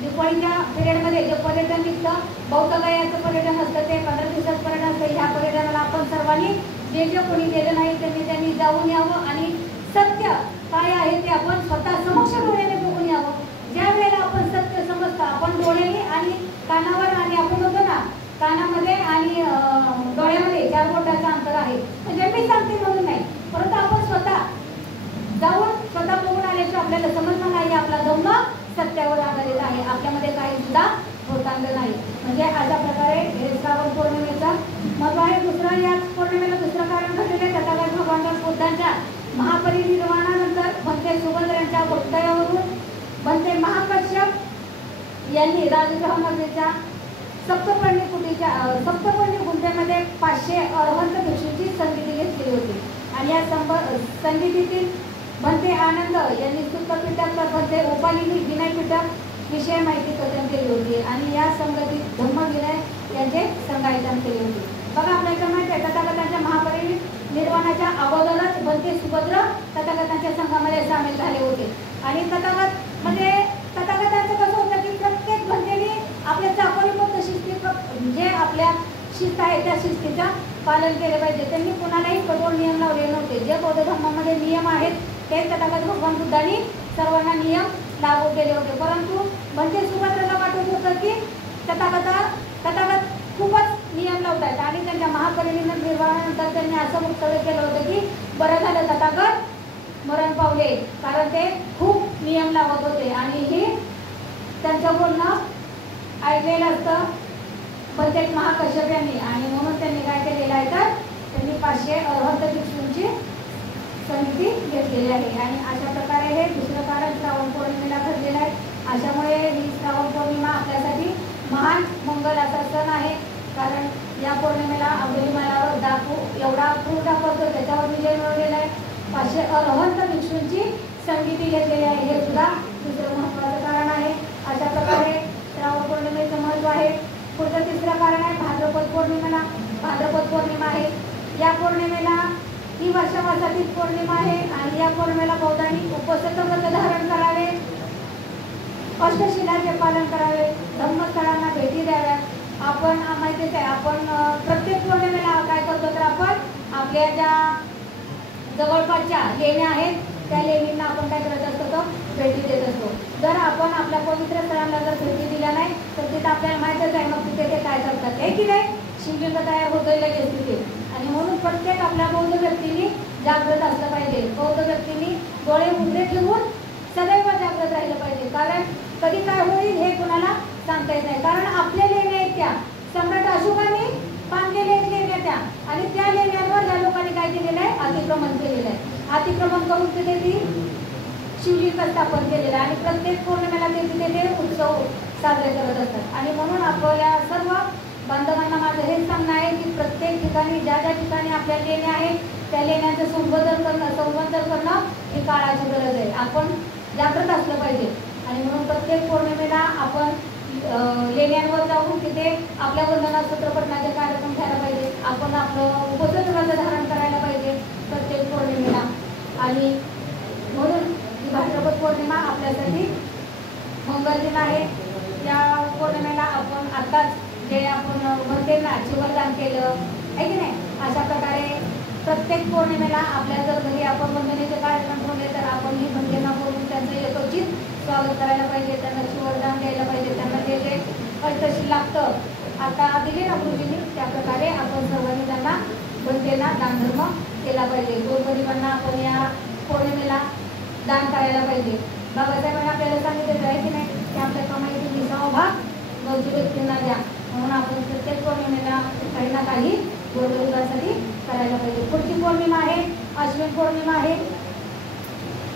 दिवाळीच्या पिरियडमध्ये जे पर्यटन निघतं, बौद्धगयाचं पर्यटन असतं, ते 15 दिवसाचं पर्यटन असतं. ह्या पर्यटनाला आपण सर्वांनी जे जे कोणी गेलं नाही त्यांनी जाऊन यावं आणि सत्य काय आहे ते आपण स्वतः समक्ष डोळ्याने बघून यावं. ज्या वेळेला आपण सत्य समजतं, आपण डोळ्याने आणि कानावर, आणि आपण होतो ना कानामध्ये आणि डोळ्यामध्ये 4 बोटाचं अंतर आहे, म्हणजे मी सांगते म्हणून नाही, परंतु आपण स्वतः जाऊन स्वतः बघून आल्याशिवाय आपल्याला समजणार नाही आपला धम्म सत्यावर आधारित आहे, आपल्यामध्ये काही सुद्धा होतांग नाही. म्हणजे अशा प्रकारे हे श्रावण पौर्णिमेचं महत्व आहे. दुसरं, याच पौर्णिमेला दुसरं कारण घडलेलं आहे. तथागत भगवान बुद्धांच्या महापरिनिर्वाणानंतर भंते सुभद्रांच्या वक्तव्यावरून भंते महाकश्यप यांनी राजगृहामध्येच्या सप्तपर्णी गुंठेमध्ये 500 अरहंत भिक्षूंची संगीती घेतलेली होती. आणि या संगीतीतील भंते आनंद यांनी सुत्तपीठक तर भंते उपालीनी विनयपीठक विषय माहिती कथन केली होती. आणि या संगतीत धम्मविनय यांचे संगायतन केले होते. बघा, आपल्याला माहिती आहे तथागतांच्या महापरिनिर्वाणाच्या अगोदरच भंते सुभद्र तथागतांच्या संघामध्ये सामील झाले होते. आणि तथागत म्हणजे तथागतांचं कसं होतं की प्रत्येक भंतेने आपल्या चाकोरीबद्ध शिस्ती, जे आपल्या शिस्त आहे त्या शिस्तीचं पालन केले पाहिजे. त्यांनी कुणालाही कठोर नियम लावले नव्हते. जे बौद्ध धर्मामध्ये नियम आहेत ते तथागत भगवान बुद्धांनी सर्वांना नियम लागू केले होते. परंतु भंते सुभद्राला वाटत होतं की तथागत खूपच नियम लावतात, आणि त्यांच्या महापरिनिर्वाणानंतर त्यांनी असं वक्तव्य केलं होतं की बरं झालं तथागत मरण पावले, कारण ते खूप नियम लावत होते. आणि हे त्यांचं बोलणं ऐकलेलं असतं प्रत्येक महाकश्यप यांनी, आणि म्हणून त्यांनी काय केलेलं आहे तर त्यांनी 500 अरहंत भिक्षूंची संगीती घेतलेली आहे. आणि अशा प्रकारे हे दुसरं कारण श्रावण पौर्णिमेला घडलेलं आहे. अशामुळे ही श्रावण पौर्णिमा आपल्यासाठी महान मंगल असा सण आहे. कारण या पौर्णिमेला अंबुलीमालावर दाखवू एवढा क्रूर दाखवतो, त्याच्यावर विजय मिळवलेला आहे. 500 अरहंत भिक्षूंची संगीती घेतलेली आहे, हे सुद्धा दुसरं महत्त्वाचं कारण आहे. अशा प्रकारे श्रावण पौर्णिमेचं महत्त्व आहे. पुढचं तिसरं कारण आहे भाद्रपद पौर्णिमा आहे. या पौर्णिमेला ही वर्षावासातील पौर्णिमा आहे. आणि या पौर्णिमेला बौद्धांनी उपसत व्रत धारण करावे, अष्टशिलाचे पालन करावे, धर्मस्थळांना भेटी द्याव्यात. आपण माहितीच आहे, आपण प्रत्येक पौर्णिमेला काय करतो तर आपण आपल्या ज्या जवळपासच्या लेण्या आहेत त्या लेणींना आपण काय करत असतो तर भेटी देत असतो. जर आपण आपल्या पवित्र स्थळांना जर भेटी दिल्या नाही तर तिथं आपल्याला माहीतच आहे मग तिथे ते काय करतात, हे की नाही, शिवलिंग तयार होतं लगेच तिथे. आणि म्हणून प्रत्येक आपल्या बौद्ध व्यक्तींनी जागृत असलं पाहिजे. बौद्ध व्यक्तींनी डोळे उघडे ठेवून सदैव जागृत राहिलं पाहिजे. कारण कधी काय होईल हे कुणाला सांगता येत नाही. कारण आपल्या लेण्या आहेत त्या सम्राट अशोकांनी बांधलेल्या लेण्या त्या, आणि त्या लेण्यांवर या लोकांनी काय केलेलं आहे, अतिक्रमण केलेलं आहे. अतिक्रमण करून तिथे ती शिवलिंग स्थापन केलेलं आहे. आणि प्रत्येक पौर्णिमेला ते तिथे ते उत्सव साजरे करत असतात. आणि म्हणून आपल्या सर्व बांधवांना माझं हेच सांगणं आहे की प्रत्येक ठिकाणी ज्या ठिकाणी आपल्या लेण्या आहेत त्या लेण्यांचं संवर्धन करणं ही काळाची गरज आहे. आपण जागृत असलं पाहिजे. आणि म्हणून प्रत्येक पौर्णिमेला आपण लेण्यांवर जाऊन तिथे आपल्या वंदना सूत्र पठणाचे कार्यक्रम घ्यायला पाहिजे. आपण आपलं उपसत व्रत धारण करायला पाहिजे प्रत्येक पौर्णिमेला. आणि म्हणून ही भाद्रपद पौर्णिमा आपल्यासाठी मंगल दिन आहे. या पौर्णिमेला आपण आत्ताच जे आपण म्हणते ना शिवदान केलं आहे की नाही, अशा प्रकारे प्रत्येक पौर्णिमेला आपल्या जर घरी आपण वंदनेचे कार्यक्रम ठेवले तर आपण ही वंदना करून त्यांचं यथोचित स्वागत करायला पाहिजे. त्यांना शिवदान द्यायला पाहिजे. त्यांना जे जे पैसे लागतं आता दिले ना गुरुजींनी त्याप्रकारे आपण सर्वांनी त्यांना वंदेना दानधर्म केला पाहिजे. गोरगरिबांना आपण या पौर्णिमेला दान करायला पाहिजे. बाबासाहेबांनी आपल्याला सांगितलेलं आहे की नाही की आपल्या कमाईतील 20वा भाग गरजू व्यक्तींना द्या. म्हणून आपण प्रत्येक पौर्णिमेला काही ना काही गोरगरिबांसाठी करायला पाहिजे. पुढची पौर्णिमा आहे अश्विन पौर्णिमा आहे.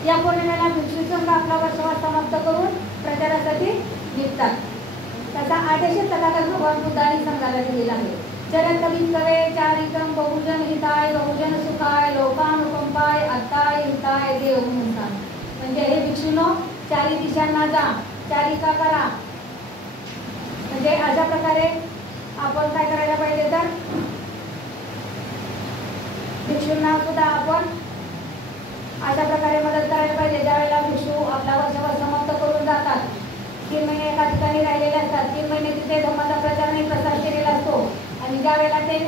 या पौर्णिमेला भिक्षू संघ आपला वर्षवास समाप्त करून प्रचारासाठी निघतात. त्याचा आदेश तथागत भगवान बुद्धांनी संघाला दिलेला आहे. चरंतवित कवे चारिकम बहुजन हिताय बहुजन सुखाय लोकानुकंपाय अत्ताय हिताय देव म्हणतात. म्हणजे हे भिक्षूनो चारी दिशांना जा, चारिका करा, म्हणजे अशा प्रकारे आपण काय करायला पाहिजे तर भिक्षूंना सुद्धा आपण अशा प्रकारे मदत करायला पाहिजे. ज्यावेळेला भिक्षू आपला वर्षभर समाप्त करून जातात, 3 महिने एका ठिकाणी राहिलेले असतात, 3 महिने तिथे धर्माचा प्रचार नाही प्रसार केलेला असतो आणि ज्यावेळेला ते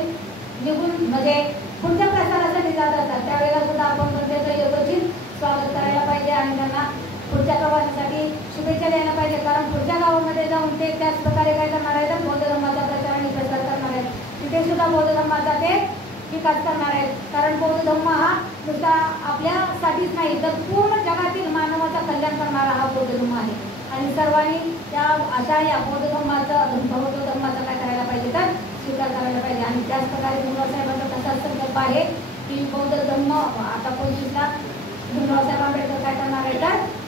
निघून म्हणजे पुढच्या प्रसारासाठी जात असतात त्यावेळेला सुद्धा आपण त्यांचं योग्योचित स्वागत करायला पाहिजे आणि त्यांना पुढच्या प्रवासासाठी शुभेच्छा द्यायला पाहिजे. कारण पुढच्या गावामध्ये जाऊन ते त्याच प्रकारे काय करणार आहे तर बौद्ध धर्माचा प्रचार आणि प्रसार करणार आहेत. तिथे सुद्धा बौद्ध धर्माचा ते विकास करणार आहेत. कारण बौद्ध धर्म हा नुसता आपल्यासाठीच नाही तर पूर्ण जगातील मानवाचा कल्याण करणारा हा बौद्ध धर्म आहे. आणि सर्वांनी त्या अशा या बौद्ध धर्माचा काय करायला पाहिजे तर स्वीकार करायला पाहिजे. आणि त्याच प्रकारे भीमराव साहेबांचा तसाच संकल्प आहे की बौद्ध धर्म आता 25ला भीमराव साहेब आंबेडकर काय करणार आहे तर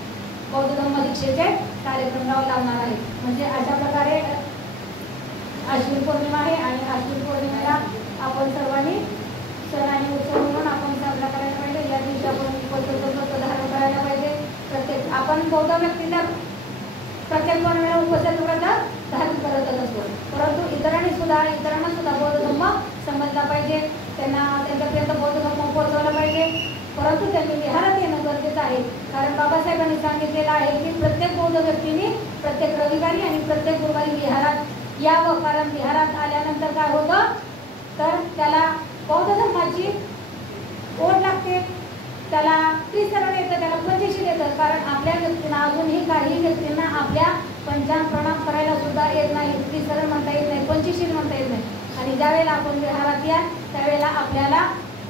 बौद्ध धर्म दीक्षेचे कार्यक्रम लावणार आहे. म्हणजे अशा प्रकारे आश्विन पौर्णिमा आहे आणि आश्विन पौर्णिमेला आपण सर्वांनी सण आणि उत्सव म्हणून आपण साजरा करायला पाहिजे. या दिवशी आपण उपवास धारण करायला पाहिजे. प्रत्येक आपण बौद्ध व्यक्तीला प्रत्येक पौर्णिमेला उपवास व्रत धारण करतच असतो, परंतु इतरांना सुद्धा बौद्ध धर्म समजला पाहिजे, त्यांना त्यांच्यापर्यंत बौद्ध धर्म पोहोचवला पाहिजे. परंतु त्यांनी विहारात येणं गरजेचं आहे. कारण बाबासाहेबांनी सांगितलेलं आहे की प्रत्येक बौद्ध व्यक्तीने प्रत्येक रविवारी आणि प्रत्येक गुरुवारी विहारात यावं. कारण विहारात आल्यानंतर काय होतं तर त्याला बौद्ध धर्माची ओढ लागते, त्याला त्रिसरण येतं, त्याला पंचशील येतं. कारण आपल्या व्यक्तींना अजूनही काही व्यक्तींना आपल्या पंचांग प्रणाम करायला सुद्धा येत नाही, त्रिसरण म्हणता येत नाही, पंचशील म्हणता येत नाही. आणि ज्यावेळेला आपण विहारात या त्यावेळेला आपल्याला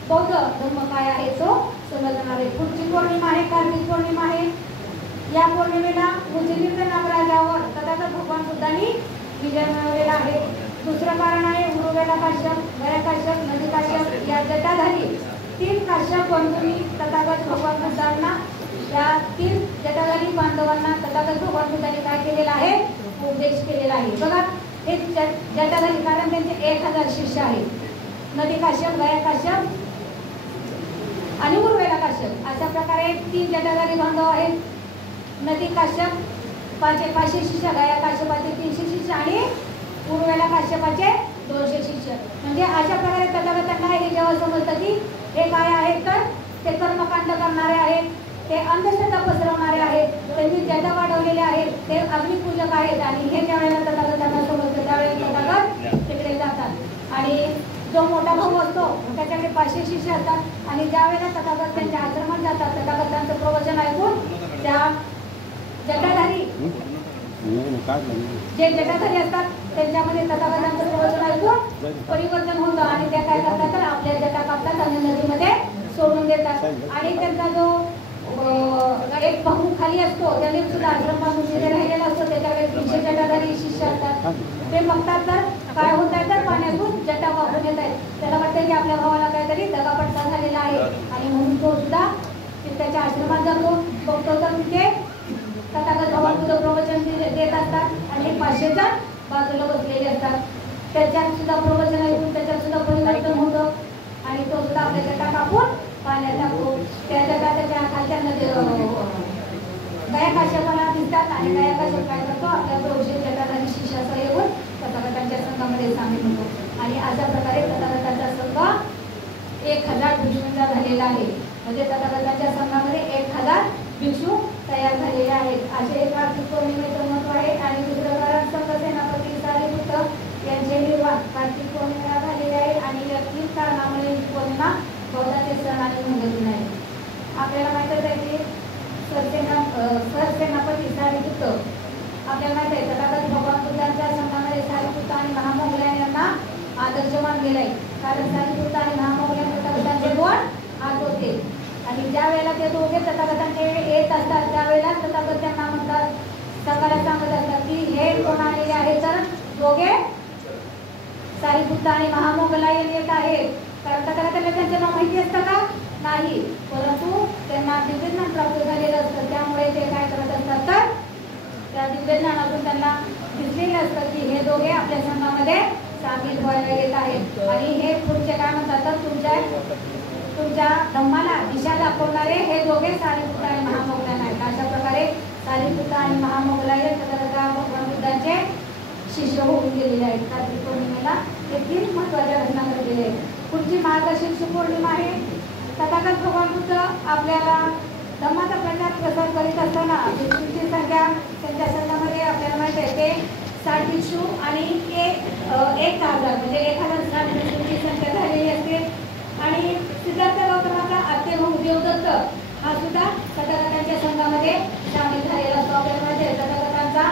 बौद्ध धर्म काय आहे तो समजणार आहे. पुढची पौर्णिमा आहे कार्तिक पौर्णिमा आहे. या पौर्णिमेला उज्जैन नागराजावर तथागत भगवान बुद्धांनी विजय मिळवलेला आहे. दुसरं कारण आहे उरुवेला काश्यप, गया काश्यप, नदी काश्यप या जटाधारी 3 काश्यप बंधूंनी तथागत भगवान बुद्धांना या 3 जटाधारी बांधवांना तथागत भगवान बुद्धांनी काय केलेला आहे उपदेश केलेला आहे. बघा हे जटाधारी कारण त्यांचे 1000 शिष्य आहेत. नदी काश्यप, गया काश्यप आणि उरुवेला काश्यप अशा प्रकारे 3 जटाधारी बांधव आहेत. नदी काश्यप 500 शिष्य, गया काश्यपाचे 300 शिष्य आणि उरुवेला काश्यपाचे 200 शिष्य. म्हणजे अशा प्रकारे तथागतांना हे जेव्हा समजतं की हे काय आहे तर ते कर्मकांड करणारे आहेत, ते अंधश्रद्धा पसरवणारे आहेत, त्यांनी जटा वाढवलेले आहेत, ते अग्निपूजक आहेत. आणि हे ज्यावेळेला तथागतांना समजतं त्यावेळेला तथागत तिकडे जातात आणि जो मोठा भाऊ असतो त्याच्याकडे 500 शिष्य असतात आणि ज्यावेळेला तथागत त्यांच्या आश्रमात जातात तथागतांचं प्रवचन ऐकून त्या जटाधारी जे जटाधारी असतात त्यांच्यामध्ये तथागतांचं प्रवचन ऐकून परिवर्तन होतं आणि त्या काय करतात तर आपल्या जटा कापतात आणि नदीमध्ये सोडून देतात. आणि त्यांचा जो एक भाऊ खाली असतो त्याने सुद्धा आश्रमात राहिलेला असतो, त्याच्याकडे 300 जटाधारी शिष्य असतात. ते बघतात तर काय होत आहे तर पाण्यातून जटा वाहून येत आहेत. त्याला वाटतं की आपल्या भावाला काहीतरी दगापट्टा झालेला आहे आणि म्हणून तो सुद्धा त्याच्या आश्रमात जातो. बघतो तर तिथे तथागत भगवान प्रवचन देत असतात आणि 500 जण बाजूला बसलेले असतात. त्याच्यात सुद्धा प्रवचन ऐकून त्याच्यात सुद्धा परिवर्तन होतं आणि तो सुद्धा आपल्या जटा कापून पाण्यात टाकतो. त्या जटा त्याच्या खालच्या गया काश्यपाला दिसतात आणि गया काश्यप काय करतो आपल्या 200 जटाधारी शिष्यासह येऊन तथागतांच्या संघामध्ये सामील होतो. आणि अशा प्रकारे तथागतांचा संघ 1000 भिक्षूंचा झालेला आहे. म्हणजे तथागतांच्या संघामध्ये 1000 भिक्षू तयार झालेले आहेत. असे एक कार्तिक पौर्णिमेचं महत्व आहे. आणि दुसरं कारण संघ सेनापती सारीपुत्र यांचे निर्वाह कार्तिक पौर्णिमेला झालेले आहे आणि या कारणामुळे ही पौर्णिमा बौद्धाचे सण आणि मंगलदिन आहे. आपल्याला माहितच आहे की सरसेनापती सारीपुत्र आपल्याला माहित आहे तथागत भगवान बुद्धांच्या संघामध्ये सारीपुत्र आणि महामोगल्या यांना आदर्शमान गेलाय. कारण सारीपुत्र आणि महामोगल्या तथागतांचे 2 हात होते आणि ज्या वेळेला ते दोघे तथागतांचे येत असतात त्यावेळेला तथागत त्यांना म्हणतात सकाळला सांगत असतात की हे कोण आलेले आहे तर दोघे सारीपुत्र आणि महामोगलायन येत आहेत. कारण तथागतांना त्यांचं नाव माहिती असतं का नाही, परंतु त्यांना दिव्यज्ञान प्राप्त झालेलं असतं. त्यामुळे ते काय करत असतात तर त्या दिव्यज्ञानातून त्यांना दिसलेलं असतं की हे दोघे आपल्या संघामध्ये सामील व्हायला येत आहेत. आणि हे पुढचे काय म्हणतात तर तुमच्या धम्माला दिशा दाखवणारे हे दोघे सारीपुत्र आणि महामोगलायन आहेत. अशा प्रकारे सारीपुत्र आणि महामोगलायन तथागत भगवान बुद्धांचे शिष्य होऊन गेलेले आहेत. कार्तिक पौर्णिमेला हे 3 महत्त्वाच्या घटना घडलेल्या आहेत. पुढची मार्गशीर्ष पौर्णिमा आहे. तथागत भगवान बुद्ध आपल्याला धम्माचा प्रचार प्रसार करीत असताना भिक्षूंची संख्या त्यांच्या संघामध्ये आपल्याला माहिती आहे ते 60 भिक्षू आणि 1000 म्हणजे 1060 भिक्षूंची संख्या झालेली असते. आणि सिद्धार्थ गौतमाचा आत्तेभाऊ देवदत्त हा सुद्धा तथागतांच्या संघामध्ये सामील झालेला असतो. आपल्याला माहिती आहे तथागतांचा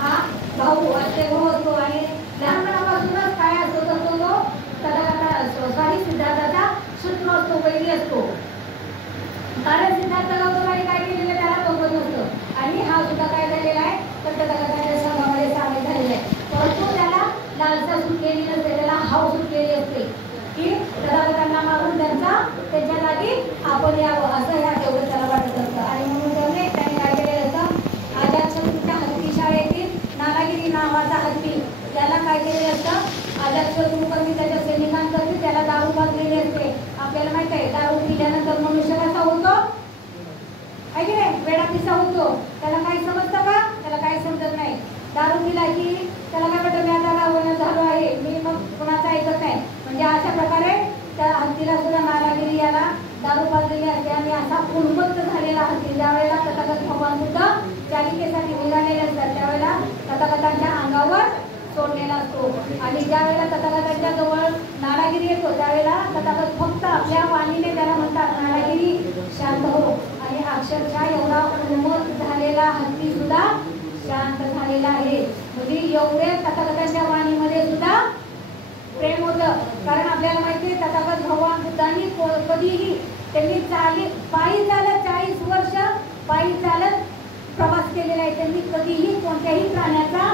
हा भाऊ आत्तेभाऊ असतो आणि लहानपणापासूनच काय असतो तर तो तथागता सिद्धार्थाचा शत्रू असतो, वैरी असतो. कारण सिद्धार्थ गौतमाने काय केलेलं त्याला बघत नसतं आणि हा सुद्धा काय झालेला आहे तर तथागतांच्या संघामध्ये सामील झालेला आहे. परंतु त्याला लालसा सुटलेली नसते, त्याला हाव सुटलेली असते की तथागतांना मारून त्यांच्या जागी आपण यावं असं ह्या तेवढं त्याला वाटत असतं. आणि म्हणून त्याने काय केलेलं असतं अजातशत्रूच्या हत्ती शाळेतील नालागिरी नावाचा हत्ती त्याला काय केलेलं असतं अजातशत्रू कमी त्याच्या सैनिकांकरती त्याला दारू पाजलेली असते. आपल्याला माहित आहे दारू पिल्यानंतर मनुष्य कसा होतो आहे की नाही, वेडा पिसा होतो. त्याला काही समजतं का, त्याला काही समजत नाही. दारू पिला की त्याला काय वाटतं मी आता गावणं झालो आहे, मी मग कुणाचं ऐकत नाही. म्हणजे अशा प्रकारे त्या हत्तीला सुद्धा नालागिरी याला दारू पाजलेली असते आणि असा उन्मत्त झालेला हत्ती ज्यावेळेला तथागत भगवान बुद्ध चालिकेसाठी निघालेले असतात त्यावेळेला तथागतांच्या अंगावर सोडलेला असतो. आणि ज्या वेळेला तथागतांच्या जवळ नारागिरी येतो त्यावेळेला तथागत फक्त आपल्या वाणीने त्याला म्हणतात नारागिरी शांत हो. आणि अक्षरशः एवढा उन्मत्त झालेला हत्ती सुद्धा शांत झालेला आहे. म्हणजे एवढे तथागतांच्या वाणीमध्ये सुद्धा प्रेम होतं. कारण आपल्याला माहिती आहे तथागत भगवान बुद्धांनी कधीही त्यांनी पायी चालत 40 वर्ष पायी चालत प्रवास केलेला आहे. त्यांनी कधीही कोणत्याही प्राण्याचा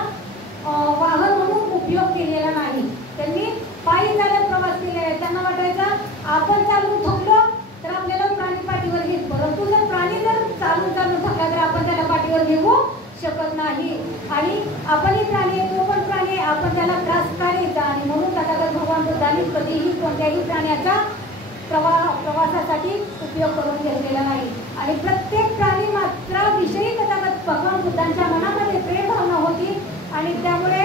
वाहन म्हणून उपयोग केलेला नाही. त्यांनी पायी चालत प्रवास केलेला आहे. त्यांना वाटायचं आपण चालून थकलो तर आपल्याला प्राणी पाठीवर घेत, परंतु जर प्राणी जर चालून थकला तर आपण त्याला पाठीवर घेऊ शकत नाही. आणि आपणही प्राणी आहे, तो पण प्राणी आहे, आपण त्याला त्रास का द्यायचा. आणि म्हणून तथागत भगवान बुद्धांनी कधीही कोणत्याही प्राण्याचा प्रवासासाठी उपयोग करून घेतलेला नाही. आणि प्रत्येक प्राणी मात्राविषयी तथागत भगवान बुद्धांच्या मनामध्ये प्रेम भावना होती आणि त्यामुळे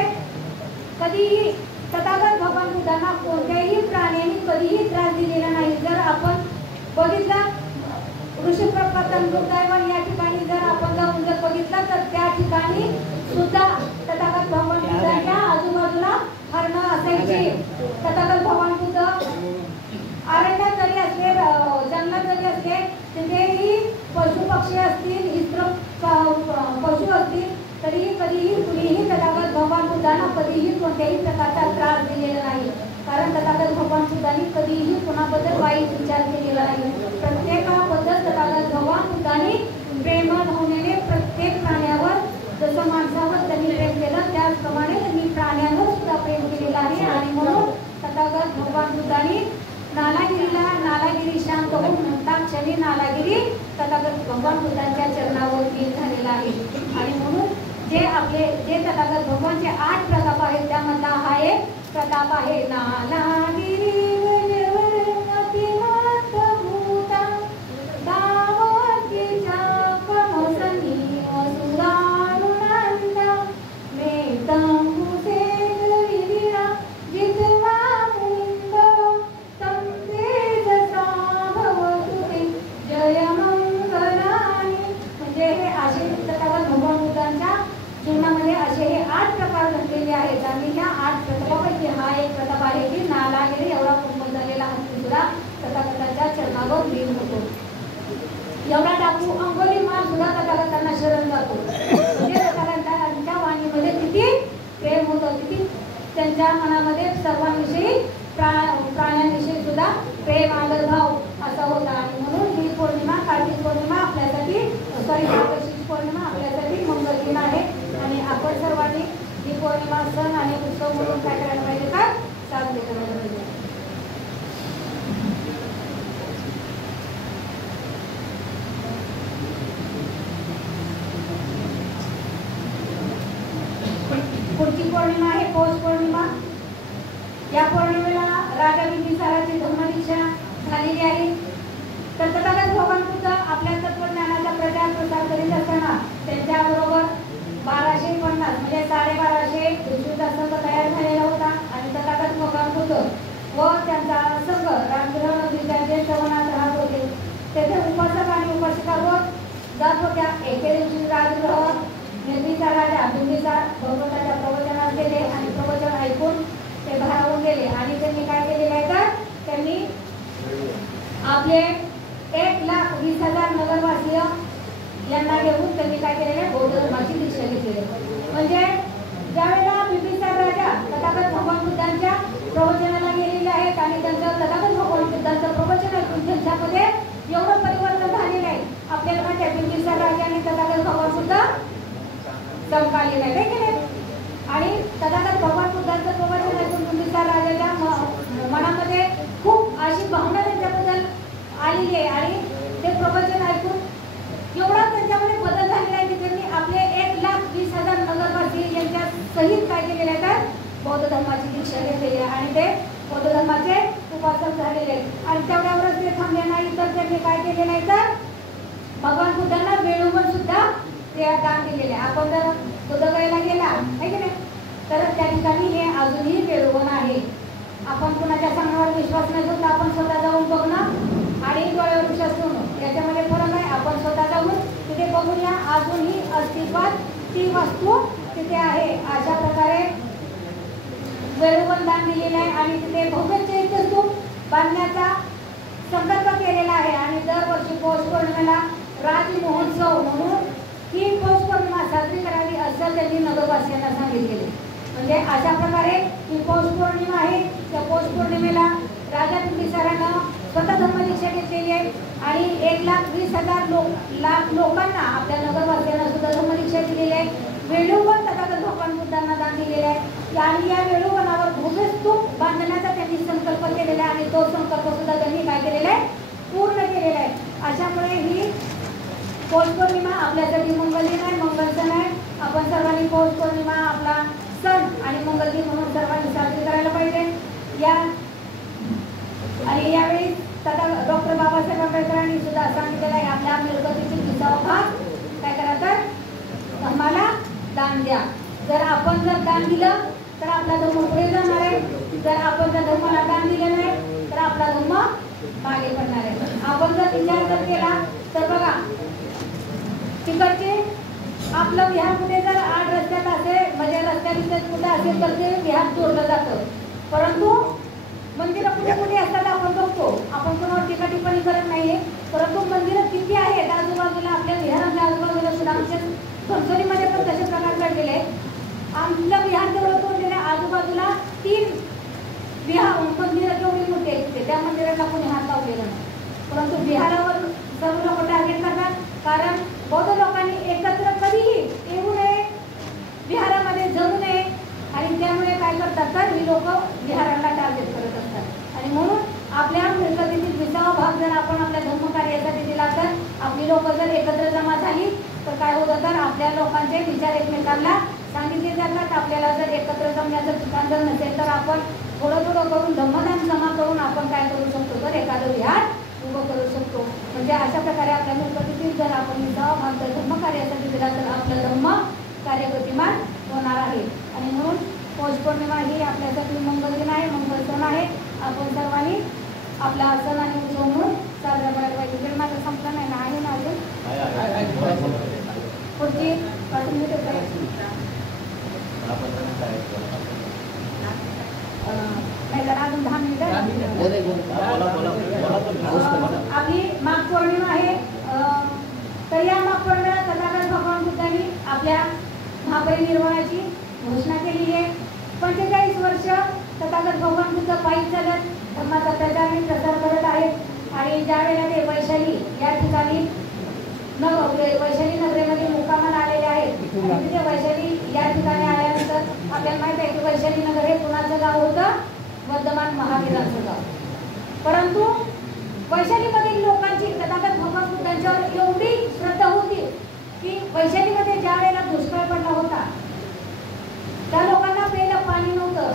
कधीही तथागत भगवान बुद्धांना कोणत्याही प्राण्याने कधीही त्रास दिलेला नाही. जर आपण बघितलं ऋषिप्रपतन दुर्दैवान या ठिकाणी जर आपण जाऊन जर बघितलं तर त्या ठिकाणी सुद्धा तथागत भगवान बुद्धांच्या आजूबाजूला हरणं असायची. तथागत भगवान बुद्ध अरण्यात जरी असले जंगलात जरी असले तिथेही पशु पक्षी असतील हिस्त्र पशु असतील तरी कधीही कुणीही तथागत भगवान बुद्धांना कधीही कोणत्याही प्रकारचा त्रास दिलेला नाही. कारण तथागत भगवान बुद्धांनी कधीही कुणाबद्दल वाईट विचार केलेला नाही. प्रत्येकाबद्दल तथागत भगवान बुद्धांनी प्रेम भावनेने प्रत्येक प्राण्यावर जसं माणसावर त्यांनी प्रेम केलं त्याचप्रमाणे त्यांनी प्राण्यांवर सुद्धा प्रेम केलेलं आहे. आणि म्हणून तथागत भगवान बुद्धांनी नालागिरी शांत होऊन म्हणतात क्षणी नालागिरी तथागत भगवान बुद्धांच्या चरणावर लीन झालेला आहे. आणि म्हणून जे तथागत भगवानचे 8 प्रताप आहेत त्यामधला हा एक प्रताप आहे नालागिरी जीवनामध्ये असे हे 8 प्रकार घडलेले आहेत. आणि ह्या 8 प्रतापापैकी हा एक प्रताप आहे की नालागिरी एवढा कुंभ झालेला हत्ती सुद्धा तथागताच्या चरणावर लीन होतो. एवढा टाकू अंगुलीमाल सुद्धा तथागतांना शरण जातो. म्हणजे तथागतांच्या वाणीमध्ये किती प्रेम होतं, किती त्यांच्या मनामध्ये सर्वांविषयी प्राण्यांविषयी सुद्धा प्रेम आदरभाव असा होता. आणि म्हणून ही पौर्णिमा कार्तिक पौर्णिमा आपल्यासाठी मार्गशीर्ष पौर्णिमा आपल्यासाठी मंगल दिन आहे. आणि आपण सर्वांनी ही पौर्णिमा सण आणि उत्सव म्हणून काय करायला पाहिजे का साजरे करायला पाहिजे. पुढची पौर्णिमा आहे पौष पौर्णिमा. या पौर्णिमेला राजा बिंबिसाराची धर्मदीक्षा झालेली आहे. तर तथागत भगवान बुद्ध आपल्या तत्वज्ञानाचा प्रचार प्रसार करीत असताना त्यांच्याबरोबर 1250 म्हणजे 1250 जात होत्या. एके दिवशी राजगृह निर्मितीचा राजा बिंबिसार भगवंताच्या प्रवचनात गेले आणि प्रवचन ऐकून ते भारावून गेले आणि त्यांनी काय केलेलं आहे तर त्यांनी आपले 1,20,000 नगरवासीय यांना घेऊन त्यांनी काय केलेलं आहे बौद्ध धर्माची दीक्षा घेतलेली. म्हणजे ज्यावेळेला बिंबिसार राजा तथागत भगवान बुद्धांच्या प्रवचनाला गेलेले आहेत आणि त्यांचं तथागत भगवान बुद्धांचं प्रवचन ऐकून त्यांच्यामध्ये एवढं परिवर्तन झालेलं आहे. आपल्याला माहिती आहे बिंबिसार राजाने तथागत भगवान बुद्ध चमकालेलं आहे की नाही. आणि तथागत भगवान बुद्धांचं प्रवचन ऐकून बिंबिसार राजाच्या मनामध्ये खूप अशी भावना त्यांच्याबद्दल आलेली आहे आणि ते प्रवचन ऐकून एवढा त्यांच्यामध्ये बदल झालेला आहे की त्यांनी आपले 1,20,000 नगरवासी यांच्या सहित काय केलेले आहे तर बौद्ध धर्माची दीक्षा घेतलेली आहे आणि ते बौद्ध धर्माचे उपासक झालेले आहेत. आणि तेवढ्यावरच ते थांबले नाही तर त्यांनी काय केले नाही तर भगवान बुद्धांना वेळोवर सुद्धा ते दान दिलेले. आपण जर बुद्धगयाला गेला आहे की नाही तर त्या ठिकाणी हे अजूनही वेळोवन आहे. आपण कुणाच्या सांगण्यावर विश्वास नाही ठेवता आपण स्वतः जाऊन बघणं आणि डोळ्यावर विश्वास ठेवणं याच्यामध्ये फरक आहे. आपण स्वतः जाऊन तिथे बघूया अजूनही अस्तित्वात ती वस्तू तिथे आहे. अशा प्रकारे वेळोवन दान दिलेलं आहे आणि तिथे भव्य चैत्यस्तूप बांधण्याचा संकल्प केलेला आहे. आणि दरवर्षी पौष पौर्णिमेला राज महोत्सव म्हणून ही पौष पौर्णिमा साजरी करावी असं त्यांनी नगरवासियांना सांगितलेले. म्हणजे अशा प्रकारे ही पौष पौर्णिमा आहे. त्या पौष पौर्णिमेला राजा बिंबिसारानं स्वतः धर्मदीक्षा घेतलेली आहे आणि 1,20,000 लोकांना आपल्या नगरवासियांना सुद्धा धर्मदीक्षा दिलेली आहे. वेळोवन तथागत भगवान बुद्धांना दान दिलेले आहे आणि या वेळोवनावर भव्य स्तूप बांधण्याचा त्यांनी संकल्प केलेला आहे आणि तो संकल्प सुद्धा त्यांनी काय केलेला आहे पूर्ण केलेला आहे. अशामुळे ही पौष पौर्णिमा आपल्यासाठी मंगलदिन आहे, मंगल सण आहे. आपण सर्वांनी पौष पौर्णिमा आपला सण आणि मंगलदिन म्हणून सर्वांनी साजरी करायला पाहिजे. या आणि यावेळी डॉक्टर बाबासाहेब आंबेडकरांनी सुद्धा सांगितलेलं आहे आपल्या मिळकतीची 30वा भाग काय करा तर धर्माला दान द्या. जर आपण जर दान दिलं तर आपला धर्म पुढे जाणार आहे. जर आपण जर धर्माला दान दिलं नाही तर आपला धर्म मागे पडणार आहे. आपण जर विचार जर केला तर बघा तिकडचे आपलं विहार कुठे जर आड रस्त्यात असेल म्हणजे रस्त्याविषयी कुठे असेल तर ते विहार चोरलं जातं. परंतु मंदिरं कुठे कुठे असतात आपण बघतो. आपण कोणावर टीका टिप्पणी करत नाहीये परंतु मंदिरं किती आहेत आजूबाजूला आपल्या विहाराच्या आजूबाजूला सुद्धा आमच्या घरसोलीमध्ये पण तसे प्रकार घडलेले आहेत. आमच्या विहार जवळ तोडलेल्या आजूबाजूला 3 विहार मंदिरं केवढी मोठी आहेत त्या मंदिराला कोणी हात लावलेला नाही. परंतु विहारावर सर्व लोक टार्गेट करतात कारण बौद्ध लोकांनी एकत्र कधीही येऊ नये विहारामध्ये जमू नये आणि त्यामुळे काय करतात तर ही लोक विहाराला टार्गेट करत असतात. आणि म्हणून आपल्या मिळकतीतील 20वा भाग जर आपण आपल्या धर्मकार्यासाठी दिला तर आपली लोक जर एकत्र जमा झाली तर काय होतं तर आपल्या लोकांचे विचार एकमेकांना सांगितले जातात. आपल्याला जर एकत्र जमण्याचं ठिकाण जर नसेल तर आपण थोडं थोडं करून धम्मदान जमा करून आपण काय करू शकतो तर एखादं विहार उभं करू शकतो. म्हणजे अशा प्रकारे आपल्या मिळकतीतील जर आपण 20वा भाग जर धर्मकार्यासाठी दिला तर आपलं धर्म कार्य गतिमान होणार आहे. आणि म्हणून पौष पौर्णिमा ही आपल्यासाठी मंगलदिन आहे, मंगल सण आहे. आपण सर्वांनी आपला सण आणि उत्सव म्हणून साजरा करायला पाहिजे. जर माझं संपलं नाही ना आहे ना अजून पुढची पाठवून नाही तर अजून 10 मिनिटं. आपली माघ पौर्णिमा आहे. तर या माघ पौर्णिमेला तथागत भगवान बुद्धांनी आपल्या महापरिनिर्वाणाची घोषणा केलेली आहे. 45 वर्ष तथागत भगवान बुद्ध पायी चालत धर्माचा प्रचार आणि प्रसार करत आहेत. आणि ज्या वेळेला ते वैशाली या ठिकाणी वैशाली नगरीमध्ये मुक्कामाला आलेले आहेत. तिथे वैशाली या ठिकाणी आल्यानंतर आपल्याला माहिती आहे की वैशाली नगर हे कुणाचं गाव होतं वर्धमान महावीरांचं गाव. परंतु वैशालीमधील लोकांची तथागत भगवान बुद्धांच्यावर एवढी श्रद्धा होती की वैशालीमध्ये ज्या वेळेला दुष्काळ पडला होता त्या लोकांना प्यायला पाणी नव्हतं.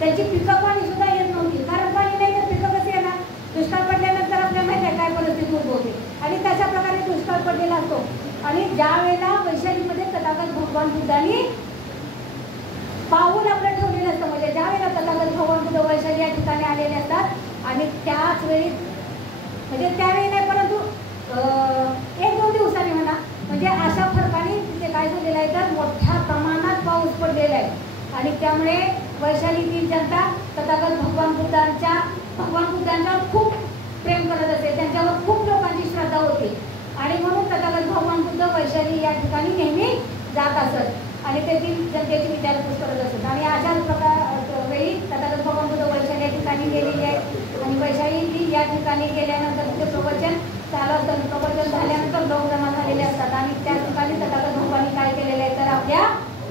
त्यांची पिकं पाणी सुद्धा येत नव्हती कारण पाणी नाही तर पिकं कसे येणार. दुष्काळ पडल्यानंतर आपल्याला माहिती आहे काय परिस्थिती उद्भवते आणि तशा प्रकारे दुष्काळ पडलेला असतो. आणि ज्या वेळेला वैशालीमध्ये तथागत भगवान बुद्धांनी पाऊल आपलं ठेवलेलं असतं म्हणजे ज्या वेळेला तथागत भगवान बुद्ध वैशाली या ठिकाणी आलेले असतात आणि त्याच वेळी म्हणजे त्यावेळी नाही परंतु 1-2 दिवसात आणि त्यामुळे वैशालीतील जनता तथागत भगवान बुद्धांच्यावर खूप प्रेम करत असे, त्यांच्यावर खूप लोकांची श्रद्धा होती आणि म्हणून तथागत भगवान बुद्ध वैशाली या ठिकाणी नेहमी जात असत आणि तेथील जनतेची विचारपूस करत असत. आणि अशाच वेळी तथागत भगवान बुद्ध वैशाली या ठिकाणी गेलेली आहे आणि वैशाली या ठिकाणी गेल्यानंतर तिथे प्रवचन चालू असतं. प्रवचन झाल्यानंतर लोक जमा झालेले असतात आणि त्या ठिकाणी तथागत भगवानी काय केलेलं आहे तर आपल्या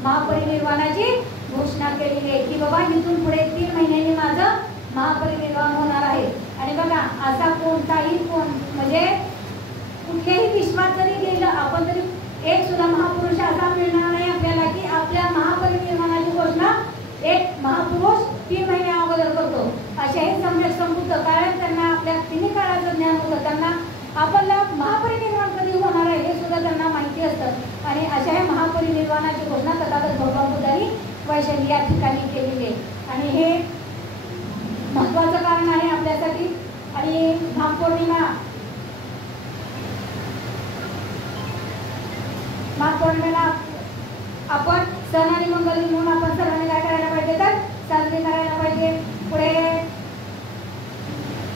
महापरिनिर्वाणाची घोषणा केलेली आहे की बाबा इथून पुढे 3 महिन्यांनी माझं महापरिनिर्वाण होणार आहे. आणि बघा असा कोणताही म्हणजे कुठल्याही विश्वात जरी गेलं आपण तरी एक सुद्धा महापुरुष असा मिळणार नाही आपल्याला की आपल्या महापरिनिर्वाणाची घोषणा एक महापुरुष 3 महिन्या अगोदर करतो. असे हे सम्यक संबुद्ध, कारण त्यांना आपल्या तिन्ही काळाचं ज्ञान होतं, त्यांना आपल्याला महापरिनिर्वाण कधी होणार आहे हे सुद्धा त्यांना माहिती असतं. आणि अशा हे महापरिनिर्वाणाची घोषणा तथागत भगवान बुद्धांनी वैशाली या ठिकाणी केलेली आहे आणि हे महत्वाचं कारण आहे आपल्यासाठी. आणि माघ पौर्णिमेला आपण सण आणि मंगल म्हणून आपण सर्वांनी काय करायला पाहिजे तर साजरी करायला पाहिजे.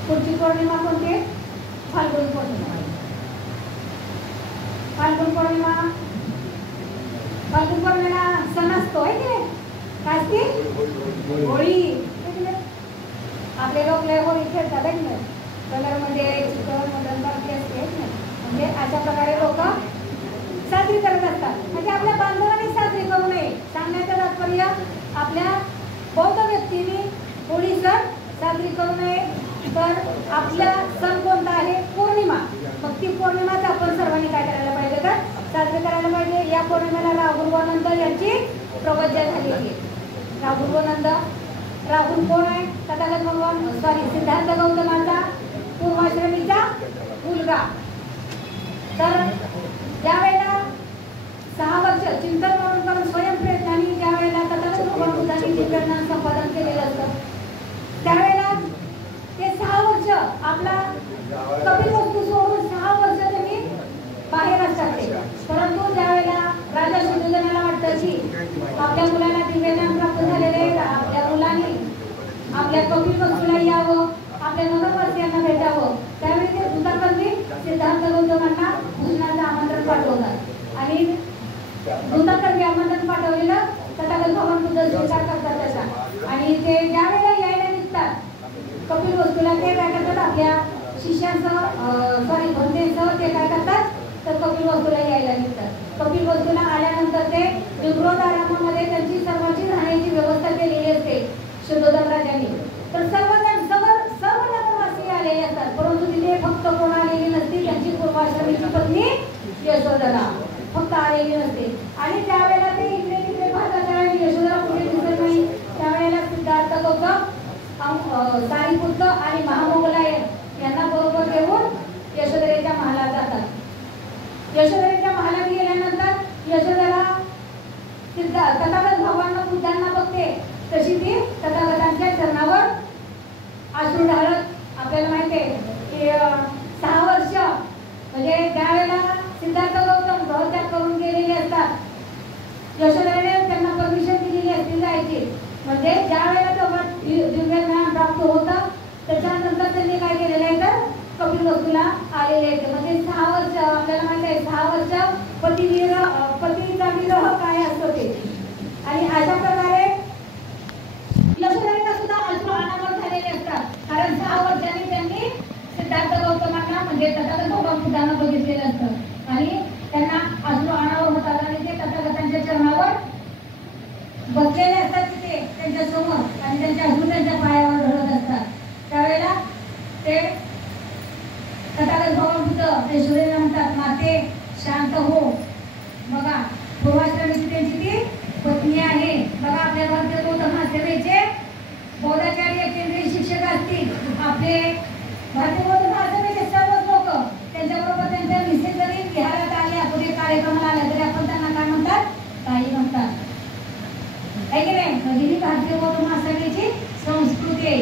पुढची पौर्णिमा कोणती? फाल्गुन पौर्णिमा. फाल्गुन पौर्णिमेला सण असतो आहे की नाही? काय असते? होळी. आपले लोक लय होळी खेळतात आहे ना, कलरमध्ये चिकन मटन पार्टी असते म्हणजे अशा प्रकारे लोक साजरी करत असतात. म्हणजे आपल्या बांधवांनी साजरी करू नये सांगण्याचं तात्पर्य आपल्या बौद्ध व्यक्तीने होळी सण साजरी करू नये. तर आपला सण कोणता आहे? पौर्णिमा. मग ती पौर्णिमाच आपण सर्वांनी काय करायला पाहिजे तर साजरी करायला पाहिजे. या पौर्णिमेला राहुल यांची प्रवज्जा झालेली आहे. राहुल कोण आहे? तथागत भगवान सिद्धार्थ गौतमाचा पूर्वाश्रमीचा मुलगा. तर ज्यावेळेला 6 वर्ष चिंतन करून स्वयंप्रयत्नाने ज्यावेळेला तथागत भगवान बुद्धांनी दिव्यज्ञान संपादन केलेलं असतं त्यावेळेला ते 6 वर्ष आपला कपिलवस्तू सोडून 6 वर्ष त्यांनी बाहेर असतात. परंतु ज्यावेळेला राजा शुद्धोधनाला वाटतं की आपल्या मुलाला दिव्यज्ञान प्राप्त झालेले, आपल्या मुलाने आपल्या कपिलवस्तूला यावं, आपल्या नवरवासियांना भेटावं, त्यावेळी ते दूताकडे सिद्धार्थ गौतमांना भोजनाचं आमंत्रण पाठवतात आणि दूताकडे आमंत्रण पाठवलेलं तथागत भगवान बुद्ध स्वीकार करतात त्याचा. आणि ते ज्या वेळेला यायला निघतात कपिलवस्तूला ते काय करतात आपल्या शिष्यांसह भंतेसह ते काय करतात तर कपिलवस्तूला यायला निघतात. कपिलवस्तूला आल्यानंतर ते विग्रोधारामामध्ये त्यांची सर्वांची राहण्याची व्यवस्था केलेली असते शुद्धोधन राजांनी. तर सर्व नगरवासी आलेले असतात, परंतु तिथे फक्त कोण आलेली नसते, त्यांची पूर्वाश्रमीची पत्नी यशोधरा फक्त आलेली नसते. आणि त्यावेळेला ते इकडे तिकडे पाहतात, त्यावेळेला यशोधरा कुठे दिसत नाही. त्यावेळेला सिद्धार्थ गौतम, सारिपुत्र आणि महामोगलायन यांना बरोबर घेऊन यशोधरेच्या महालात जातात. यशोधरेच्या महालात गेल्यानंतर यशोधरा तथागत भगवान बुद्धांना बघते, तशी ती तथागतांच्या चरणावर अश्रू ढाळत. आपल्याला माहिती आहे की 6 वर्ष म्हणजे त्यावेळेला सिद्धार्थ गौतम गृहत्याग करून गेलेले असतात. यशोधरेने त्यांना परमिशन दिलेली असते जायची, म्हणजे ज्या वेळेला तेव्हा दिव्य ज्ञान प्राप्त होतं त्याच्यानंतर त्यांनी काय केलेलं आहे तर कपिलवस्तूला आलेले आहेत. म्हणजे 6 वर्ष आपल्याला माहिती आहे 6 वर्ष पतीचा विरह काय असतो ते. आणि अशा प्रकारे यशोधरेला सुद्धा अश्रू अनावर झालेले असतात, कारण 6 वर्षांनी त्यांनी सिद्धार्थ गौतमांना म्हणजे तथागत भगवान बुद्धांना बघितलेलं असतं आणि त्यांना अश्रू अनावर होतात आणि ते तथागतांच्या चरणावर बसलेले असतात तिथे त्यांच्या समोर आणि त्यांच्या अश्रू त्यांच्या पायावर ढळत असतात. त्यावेळेला ते तथागत भगवान बुद्ध यशोधरेला म्हणतात, माते शांत हो. बघा पूर्वाश्रमीची त्यांची ती पत्नी आहे. बघा आपल्या भारतीय बौद्ध महासभेचे बौद्धाचार्य केंद्रीय शिक्षक असतील, आपले भारतीय बौद्ध महासभेचे सर्वच लोक त्यांच्याबरोबर त्यांच्या मिसेस जरी विहारात आल्या कुठे कार्यक्रमाला आल्या तरी आपण त्यांना काय म्हणतात काही म्हणतात आहे की नाही. ही भारतीय बौद्ध महासभेची संस्कृती आहे.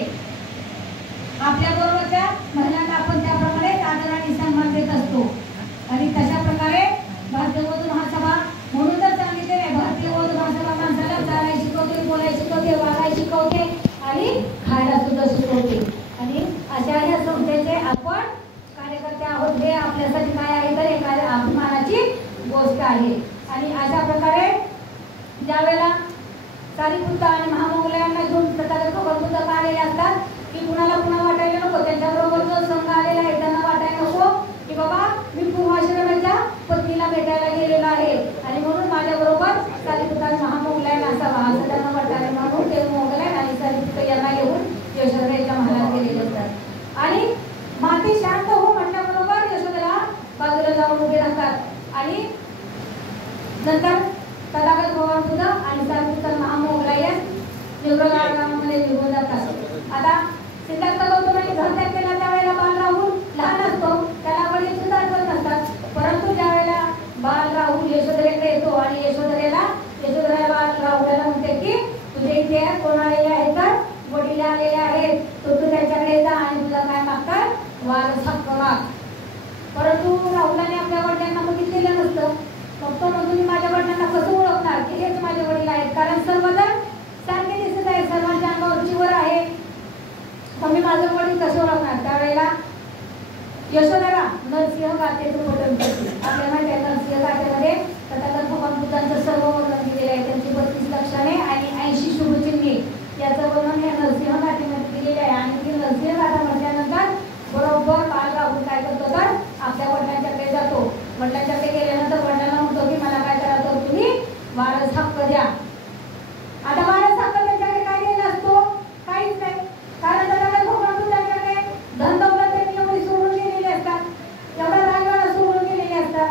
आपल्या बरोबरच्या महिलांना आपण त्याप्रमाणे आदर आणि सन्मान देत असतो आणि तशा प्रकारे आवश्यकता आहे. आणि अशा प्रकारे ज्यावेळेला सारीपुत्त आणि महामंगलयांना घेऊन तथागत भगवान बुद्ध का आलेले असतात की कुणाला पुन्हा वाटायला नको, त्यांच्याबरोबर जो संघ आलेला आहे त्यांना वाटायला नको की बाबा मी पूर्वाश्रमाच्या पत्नीला भेटायला गेलेला आहे आणि म्हणून माझ्याबरोबर सारीपुत्त आणि महामंगलयन असावा असं त्यांना वाटायला, म्हणून ते मोगलयन आणि सारीपुत्त यांना घेऊन यशोधरेच्या महालात गेलेले असतात. आणि माती शांत हो म्हटल्याबरोबर यशोधरा बाजूला जाऊन उभे राहतात आणि नंतर तथागत भगवान बुद्ध आणि सारीपुत्त महामंगलयन निवृत्त गावामध्ये निघून जातात. आता सिद्धार्थ गौतमाने घरत्याग केला त्यावेळेला बाल राहुल लहान असतो, त्याला वडील सुद्धा आठवत नसतात. परंतु ज्यावेळेला बाल राहुल यशोधरेकडे येतो आणि यशोधरा बाल राहुलाला म्हणते की तुझे इथे कोण आलेले आहेत तर वडील आलेले आहेत, तू त्यांच्याकडे जा आणि तुला काय मागतात वारस हक्क माग. परंतु राहुलाने आपल्या वडिलांना बघितलेलं नसतं. मग तो म्हणतो मी माझ्या वडिलांना कसं ओळखणार की हेच माझे वडील आहेत, कारण सर्वजण सारखे दिसत आहे, सर्वांच्या अंगावर जीवर आहे, मग मी माझं वडील कसं ओळखणार. त्यावेळेला यशोधरा नरसिंह गाथेचं पठण करते. आपल्या माहिती नरसिंह गाथेमध्ये तथागत भगवान बुद्धांचं सर्व वर्णन दिलेलं आहे, त्यांची 32 लक्षणे आणि 80 शुभचिन्हे याचं वर्णन या नरसिंह गाथेमध्ये दिलेलं आहे. आणि ती नरसिंह गाथा म्हटल्यानंतर बरोबर बाल राहुल काय करतो तर आपल्या वडिलांच्याकडे जातो. वडिलांच्याकडे गेल्यानंतर वडिलांना म्हणतो की मला काय करा तर तुम्ही वारस हक्क द्या. आता वारस हक्क त्यांच्याकडे काय दिलेला असतो, काहीच नाही, कारण तथागत भगवान बुद्धांच्याकडे धन दौलत त्यांनी एवढी सोडून गेलेली असतात, एवढा राजवाडा सोडून गेलेले असतात,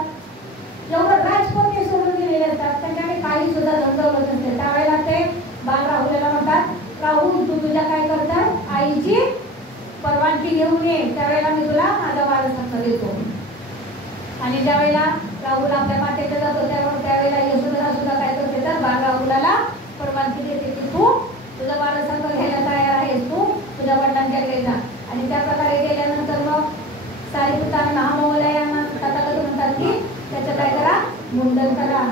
एवढं राजपद ते सोडून गेलेले असतात, त्यांच्याकडे काही सुद्धा धन दौलत नसते. त्यावेळेला ते बाल राहुलाला म्हणतात राहुल तू तुझ्या काय करतात आईची परवानगी घेऊन ये, त्यावेळेला मी तुला माझा वारस हक्क देतो. आणि ज्यावेळेला राहुल आपल्या मातेकडे जातो त्यावेळेला यशोधरा सुद्धा काय करते तर बाल राहुलाला परवानगी देते की तू तुझा वारस हक्क घ्यायला तयार आहेस, तू तुझ्या वडिलांच्याकडे जा. आणि त्या प्रकारे गेल्यानंतर मग सारीपुत्त आणि महामंगलयांना तथागत म्हणतात की त्याचं काय करा मुंडन करा,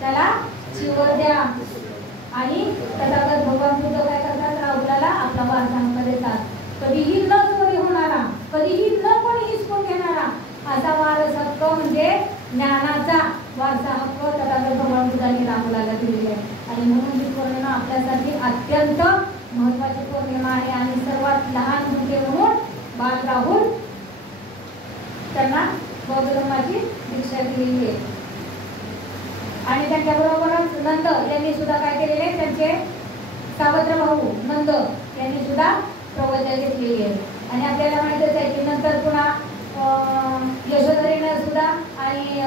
त्याला चिवर द्या. आणि तथागत भगवान बुद्ध काय करतात राहुलाला आपला वारसा हक्क देतात. कधीही न चोरी होणारा, कधीही न कोणी हिसकून घेणारा असा वारस हक्क म्हणजे ज्ञानाचा वारसा हक्क तथागत भगवान बुद्धांनी राहुलाला दिलेला आहे. आणि म्हणून ही पौर्णिमा आपल्यासाठी अत्यंत महत्त्वाची पौर्णिमा आहे. आणि सर्वात लहान मुलगे म्हणून बाल राहुल त्यांना बौद्ध धर्माची दीक्षा दिलेली आहे. आणि त्याच्याबरोबरच नंद यांनी सुद्धा काय केलेले आहे, त्यांचे सावत्र भाऊ नंद यांनी सुद्धा प्रवचन घेतलेली आहे. आणि आपल्याला माहितच आहे की नंतर पुन्हा यशोधरेनं सुद्धा आणि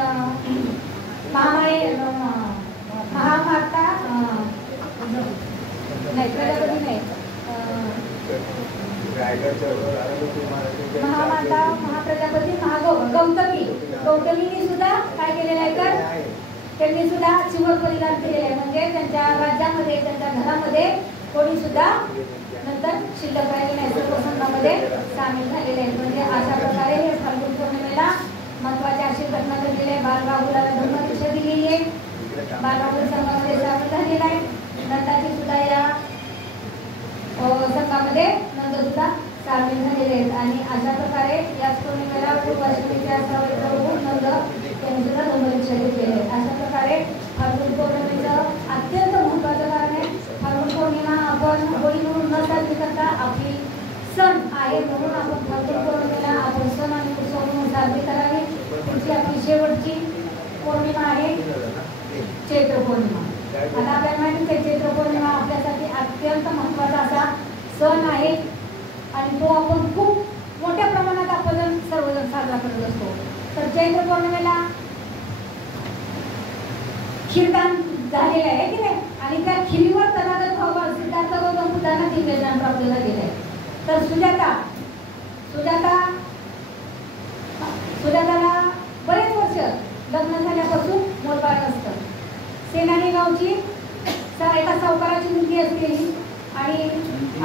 महामाता नाही प्रजापती नाही महामाता महाप्रजापती गौतमीने सुद्धा काय केलेलं आहे तर त्यांनी सुद्धा चिवर परिधान केलेलं आहे. म्हणजे त्यांच्या राज्यामध्ये त्यांच्या घरामध्ये कोणी सुद्धा नंतर शिल्लक राहिली नाही, सर्व संघामध्ये सामील झालेले आहेत. म्हणजे अशा प्रकारे हे फाल्गुन पौर्णिमेला महत्वाची अशी घटना घडलेली आहे. बाल राहुलाला धर्मदीक्षा दिलेली आहे, बाल राहुल संघामध्ये सामील झालेला आहे. नंदाची सुद्धा या संघामध्ये नंद सुद्धा सामील झालेले आहेत. आणि अशा प्रकारे याच पौर्णिमेला पूर्वाश्रमीच्या नंद यांनी सुद्धा धर्मदीक्षा घेतलेली आहे. अशा प्रकारे फाल्गुन पौर्णिमेचं अत्यंत महत्वाचं कारण आहे. फाल्गुन पौर्णिमा आपण होळी म्हणून न साजरी करता आपली सण आहे, म्हणून आपण फाल्गुन पौर्णिमेला आपण सण आणि उत्सव म्हणून साजरी करावी. पुढची आपली शेवटची पौर्णिमा आहे चैत्र पौर्णिमा. आता आपल्याला माहिती आहे चैत्र पौर्णिमा आपल्यासाठी अत्यंत महत्वाचा असा सण आहे आणि तो आपण खूप मोठ्या प्रमाणात आपण सर्वजण साजरा करत असतो. तर चैत्र पौर्णिमेला खीरदान झालेलं आहे की नाही, आणि त्या खिरीवर तथागत भगवान सिद्धार्थ गौतम बुद्धांना दिव्य ज्ञान प्राप्त झालेलं आहे. तर सुजाताला बरेच वर्ष लग्न झाल्यापासून मोलबाळ नसतं. सेनानी गावची एका सावकाराची मुलगी असते आणि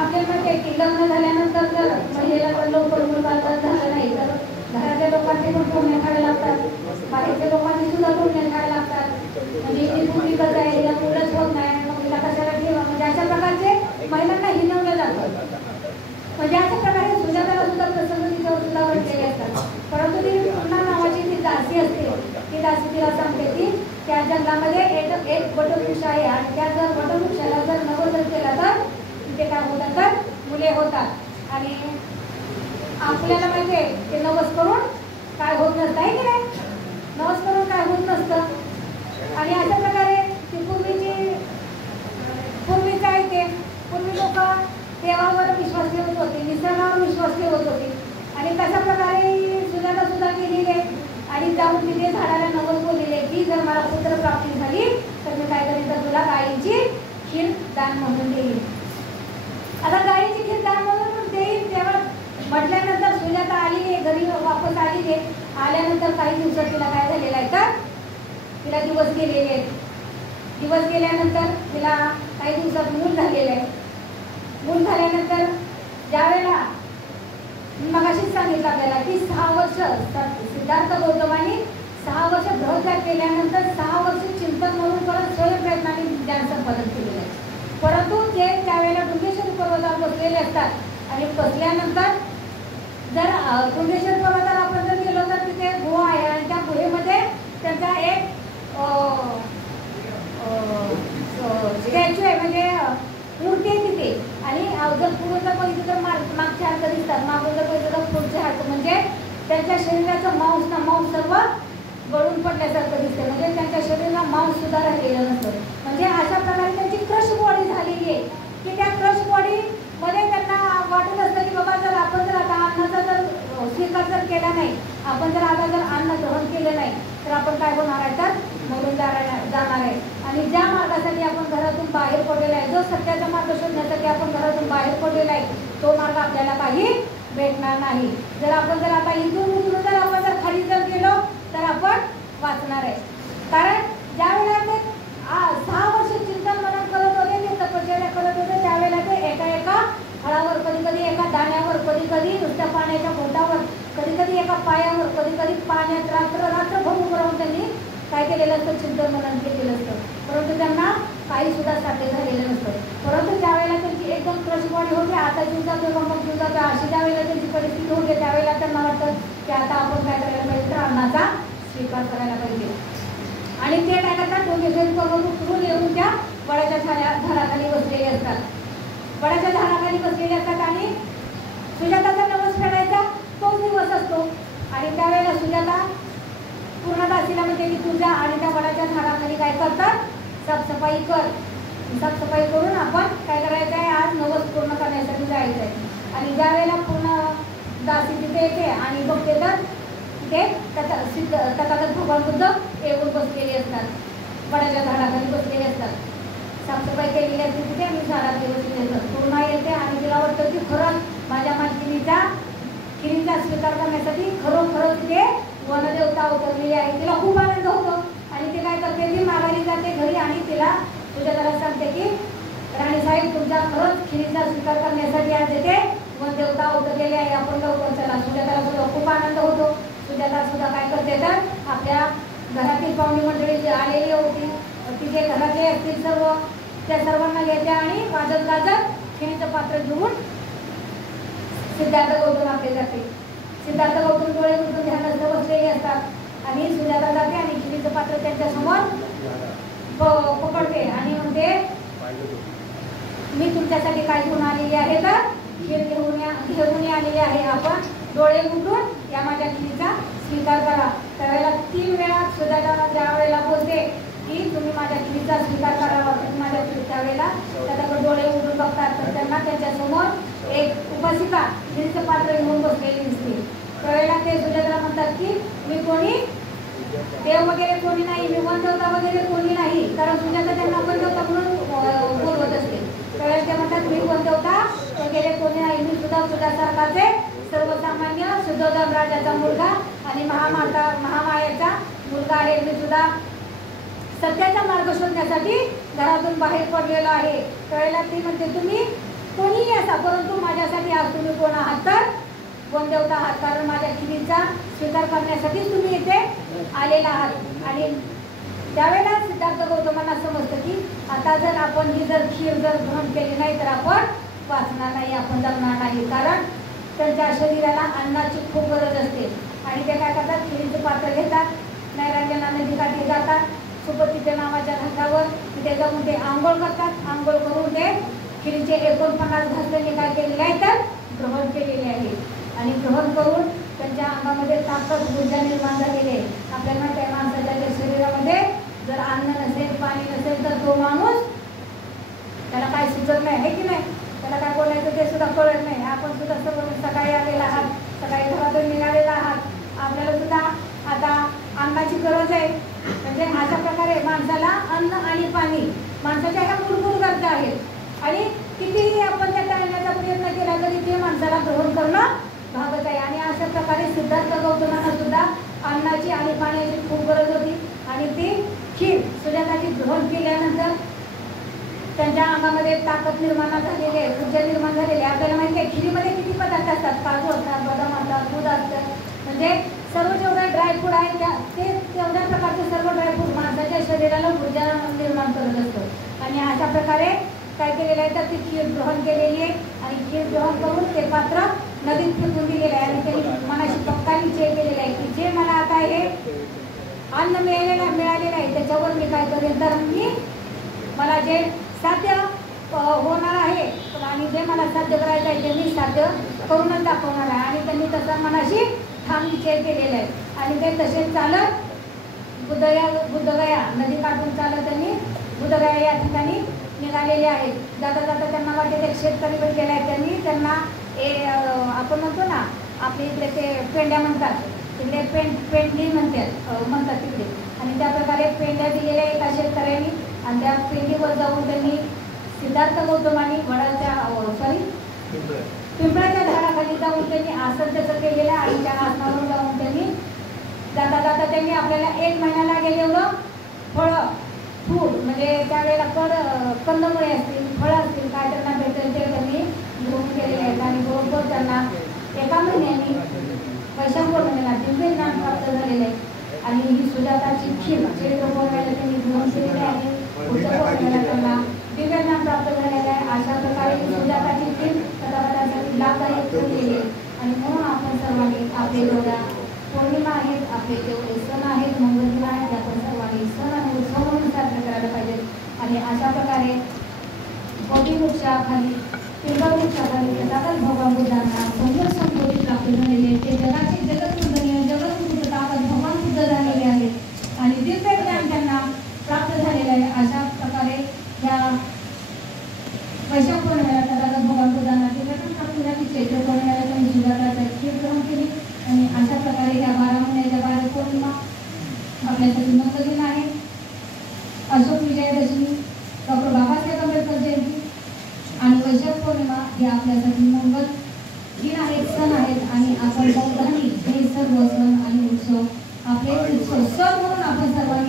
आपल्याला माहिती आहे की लग्न झाल्यानंतर जर महिलेला लवकर मोलबाळ झालं नाही तर घरातल्या लोकांचे पण पुण्य काढायला लागतात, बाहेरच्या लोकांनी सुद्धा पुण्य काढायला लागतात. म्हणजे ही मुलगी कसं आहे, हिला मुलंच होत नाही, मग हिला कशाला ठेवा, म्हणजे अशा प्रकारचे महिलांना हिनवलं जातं. म्हणजे अशा प्रकारे सुजाताला सुद्धा प्रसंग तिच्यावर सुद्धा घडलेले असतात. परंतु ती पूर्णा नावाची ती दासी असते, ती दासी तिला सांगते की त्या जंगलामध्ये एक वटवृक्ष आहे आणि त्या जर वटवृक्षाला जर नवस केला तर तिथे काय होतात तर मुले होतात. आणि आपल्याला माहिती आहे ते नवस करून काय होत नसतं आहे की नाही, नवस करून काय होत नसतं. आणि अशा प्रकारे ती पूर्वीच आहे ते पूर्वी लोक देवावर विश्वास ठेवत होते, निसर्गावर विश्वास ठेवत होते. आणि तशा प्रकारे सुद्धा केलेली आहे आणि जाऊन तिथे झाडाला नवस बोललेले की जर मला पुत्र प्राप्ती झाली तर मी काय करेन तर तुला गायीची खीर दान म्हणून देईल. आता गायीची खीर दान म्हणून देईल तेव्हा म्हटल्यानंतर सुजाता आली आहे घरी वापस आली आहे. आल्यानंतर काही दिवसात तिला काय झालेलं आहे तर तिला दिवस गेलेले आहेत. दिवस गेल्यानंतर तिला काही दिवसात मूल झालेलं आहे. मूल झाल्यानंतर ज्यावेळेला मगाशीच सांगितलं आपल्याला की 6 वर्ष सिद्धार्थ गौतमाने 6 वर्ष ब्रह्मत्याग केल्यानंतर 6 वर्ष चिंतन म्हणून परत स्वयंप्रयत्नाने ज्ञान संपादन केलेलं आहे. परंतु ते त्यावेळेला डुंगेश्वर पर्वतावर बसलेले असतात आणि बसल्यानंतर जर डुंगेश्वर पर्वतावर आपण जर गेलो तर तिथे गुहा आहे आणि त्या गुहेमध्ये त्यांचा एक स्टॅच्यू आहे म्हणजे मूर्ती आहे तिथे. आणि जर पुढे जर बघितलं तर मागच्या हात दिसतात, मागून जर बघितलं तर पुढचे हात म्हणजे त्यांच्या शरीराचं मांस सर्व गळून पडल्यासारखं दिसतं. म्हणजे त्यांच्या शरीराला मांस सुद्धा राहिलेलं नसतं. म्हणजे अशा प्रकारे त्यांची क्रश बॉडी झालेली आहे की त्या क्रश बॉडी मध्ये त्यांना वाटत असतं की बाबा जर आपण जर आता अन्नाचा जर स्वीकार जर केला नाही, आपण जर आता जर अन्न ग्रहण केलं नाही तर आपण काय होणार आहे तर मरून जाणार आहे. आणि ज्या मार्गासाठी आपण घरातून बाहेर पडलेला आहे, जो सत्याचा मार्ग शोधण्यासाठी आपण घरातून बाहेर पडलेला आहे, तो मार्ग आपल्याला काही भेटणार नाही. जर आपण जर आता इथून उतरून जर आपण जर खाली जर गेलो तर आपण वाचणार आहे. कारण ज्यावेळेला ते 6 वर्ष चिंतन मनन करत होते, ते तपश्चर्या करत होते, त्यावेळेला ते एका फळावर, कधी एका दाण्यावर, कधी नुसत्या पाण्याच्या बोटावर, कधी एका पायावर, कधी पाण्यात रात्रभर उभं राहून त्यांनी काय केलेलं असतं चिंतन मनन केलेलं असतं. परंतु त्यांना काही सुद्धा साध्य झालेलं नसतं. परंतु ज्यावेळेला त्यांची एकदम क्रश बॉडी होते, आता जीव जातो किंवा मग जीव जातो अशी ज्यावेळेला त्यांची परिस्थिती होते त्यावेळेला त्यांना वाटतं की आता आपण काय करायला पाहिजे तर अन्नाचा स्वीकार करायला पाहिजे. आणि ते काय करतात डोंगेश्वरी पर्वत उतरून येऊन त्या वडाच्या झाडाखाली बसलेले असतात. वडाच्या झाडाखाली बसलेले असतात आणि सुजाताचा नवस फेडायचा तोच दिवस असतो. आणि त्यावेळेला सुजाता पूर्ण दासीला म्हणते की तुझ्या आणि त्या वडाच्या झाडाखाली काय करतात साफसफाई कर. साफसफाई करून आपण काय करायचं आहे आज नवस पूर्ण करण्यासाठी जायचं आहे. आणि ज्यावेळेला पूर्ण दासी तिथे येते आणि बघते तर तिथे तथागत भगवान बुद्ध येऊन बसलेले असतात, वडाच्या झाडाखाली बसलेले असतात. साफसफाई केलेली असते तिथे आणि झाडाखाली बसलेले असतात. पूर्ण येते आणि तिला वाटतं की खरंच माझ्या मालकिनीचा खिरीचा स्वीकार करण्यासाठी खरोखर तिथे वनदेवता उतरलेली आहे. तिला खूप आनंद होतो आणि ते काय करते ती माघारी जाते घरी आणि तिला सुजाताला सांगते की राणीसाहेब तुमच्या खरंच खिरीचा स्वीकार करण्यासाठी आज येथे वनदेवता उतरलेली आहे, आपण लवकर चला. सुजाताला सुद्धा खूप आनंद होतो. सुजाता सुद्धा काय करते तर आपल्या घरातील पाहुणी मंडळी जी आलेली होती तिचे घरातले असतील सर्व त्या सर्वांना घेते आणि वाजत गाजत खिरीचं पात्र घेऊन सिद्धार्थ गौतम आपले जाते. सिद्धार्थ गौतम डोळे उठून ध्यानस्थ बसलेले असतात आणि सुजाता जाते आणि खिरीचं पात्र त्यांच्या समोर पकडते आणि म्हणते मी तुमच्यासाठी काय घेऊन आलेली आहे तर खीर घेऊन आलेली आहे, आपण डोळे उठून या माझ्या खिरीचा स्वीकार करा. त्यावेळेला 3 वेळा सुजाता ज्या वेळेला बोलते की तुम्ही माझ्या खिरीचा स्वीकार करावा, तुम्ही माझ्या त्यावेळेला त्याच्याकडे डोळे उघडून बघतात तर त्यांना त्याच्यासमोर एक उपासिका खिरीचं पात्र घेऊन बसलेली दिसते. त्यावेळेला ते सुजाताला म्हणतात की मी कोणी देव वगैरे कोणी नाही, मी वनदेवता वगैरे कोणी नाही. कारण सुजाता त्यांना वनदेवता म्हणून बोलवत असते. त्यावेळेला ते म्हणतात मी वनदेवता वगैरे कोणी नाही, मी सुद्धा तुझ्यासारखाचे सर्वसामान्य शुद्धोधन राजाचा मुलगा आणि महामायेचा मुलगा आहे. मी सुद्धा सत्याचा मार्ग शोधण्यासाठी घरातून बाहेर पडलेलो आहे. त्यावेळेला ती म्हणते तुम्ही कोणीही असा परंतु माझ्यासाठी आज तुम्ही कोण आहात तर वनदेवता आहात, कारण माझ्या खिरीचा स्वीकार करण्यासाठी तुम्ही इथे आलेला आहात. आणि त्यावेळेला सिद्धार्थ गौतमांना समजतं की आता जर आपण ही जर खीर जर ग्रहण केली नाही तर आपण वाचणार नाही, आपण जगणार नाही. कारण त्यांच्या शरीराला अन्नाची खूप गरज असते आणि ते काय करतात खिरीचं पात्र घेतात, नैरांजना नदीकाठी जातात सुपतीच्या नावाच्या घाटावर. तिथे जाऊन ते आंघोळ करतात. आंघोळ करून ते खिरीचे 49 घास त्यांनी काय केलेले आहे तर ग्रहण केलेले आहे. आणि ग्रहण करून त्यांच्या अंगामध्ये ताकद ऊर्जा निर्माण झालेली आहे. आपल्याला त्या माणसाच्या शरीरामध्ये जर अन्न नसेल पाणी नसेल तर तो माणूस त्याला काय सुचत नाही आहे की नाही. त्याला काय बोलायचं ते सुद्धा कळत नाही. आपण सुद्धा सर्व सकाळी आलेला आहात, सकाळी घरातून निघालेला आहात. आपल्याला सुद्धा आता अन्नाची गरज आहे. म्हणजे अशा प्रकारे माणसाला अन्न आणि पाणी माणसाच्या ह्या मूलभूत गरजा आहेत. आणि कितीही आपण त्या टाळण्याचा प्रयत्न केला तरी ते माणसाला ग्रहण करणं भागत आहे. आणि अशा प्रकारे सिद्धार्थ गौतमांना सुद्धा अन्नाची आणि पाण्याची खूप गरज होती. आणि ती खीर सुजाताची ग्रहण केल्यानंतर त्यांच्या अंगामध्ये ताकद निर्माण झालेली आहे, ऊर्जा निर्माण झालेली आहे. आपल्याला माहिती आहे खिरीमध्ये किती पदार्थ असतात. काजू असतात, बदाम असतात, दूध असतं. म्हणजे सर्व जेवढं ड्रायफ्रूट आहे ते तेवढ्या प्रकारचे सर्व ड्रायफ्रूट माणसाच्या शरीराला ऊर्जा निर्माण करत असतं. आणि अशा प्रकारे काय केलेलं आहे तर ती खीर ग्रहण केलेली आहे. आणि खीर ग्रहण करून ते पात्र नदीत फेकून दिलेलं आहे. आणि त्यांनी मनाशी पक्का निश्चय केलेला आहे की जे मला आता हे अन्न मिळालेलं आहे त्याच्यावर मी काय करेन तर मी मला जे साध्य होणार आहे आणि जे मला साध्य करायचं आहे ते मी साध्य करूनच दाखवणार आहे. आणि त्यांनी तसा मनाशी ठाम निश्चय केलेला आहे. आणि ते तसेच चालत बुद्धगया नदी काढून चालत त्यांनी बुद्धगया या ठिकाणी निघालेले आहेत. जाता जाता त्यांना वाटेल एक शेतकरी भेटलेला आहे. त्यांनी त्यांना आपण म्हणतो ना आपल्या इकडे ते पेंड्या म्हणतात, तिकडे पेंडी म्हणतात तिकडे. आणि त्या प्रकारे पेंड्या दिलेल्या एका शेतकऱ्यांनी. आणि त्या पेंडीवर जाऊन त्यांनी सिद्धार्थ गौतमांनी पिंपळाच्या झाडाखाली जाऊन त्यांनी आसन त्याचं केलेलं. आणि त्या आसनावर जाऊन त्यांनी जाता जाता त्यांनी आपल्याला 1 महिना लागेल एवढं फळं फूल म्हणजे त्यावेळेला कंदमुळे असतील, फळं असतील, काय त्यांना भेटेल ते त्यांनी घेऊन गेलेले आहेत. आणि बरोबर त्यांना 1 महिन्याने वैशाख पौर्णिमेला दिव्य ज्ञान प्राप्त झालेलं आहे. आणि ही सुजाताची खीर चैत्र पौर्णिमेला त्यांनी घेऊन केलेली आहे. उत्तर पौर्णिमेला त्यांना दिव्य ज्ञान प्राप्त झालेलं आहे. अशा प्रकारे सुजाताची खीर सदासाठी लाभदायक ठरलेली आहे. आणि म्हणून आपण सर्वांनी आपले जेवढ्या पौर्णिमा आहेत, आपले जेवढे सण आहेत, मंगलदिन आहेत, आपण सर्वांनी सण आणि उत्सव म्हणून साजरे करायला पाहिजेत. आणि अशा प्रकारे बोधी वृक्षाखाली पिंपळ वृक्षाखाली तथागत भगवान बुद्धांना संयोग संपत्ती प्राप्त झालेली आहे. ते जगाचे जगत ताकद भगवान बुद्ध झालेले आहेत. आणि दिव्य ज्ञान त्यांना प्राप्त झालेलं आहे. अशा प्रकारे या वैशाख पौर्णिमेला तथागत भगवान बुद्धांना दिव्य ज्ञान प्राप्त झाली. चैत्र पौर्णिमेला त्यांनी सुजाताची खीर ग्रहण केली. आणि अशा प्रकारे या 12 महिन्याच्या 12 पौर्णिमा आपल्यासाठी मंगलदिन आहे. अशोक विजयादशमी, डॉक्टर बाबासाहेब आंबेडकर जयंती आणि वैशाख पौर्णिमा हे आपल्यासाठी मंगल दिन आहेत, सण आहेत. आणि आपण बौद्धांनी हे सर्व सण आणि उत्सव आपले उत्सव सण म्हणून आपण सर्वांनी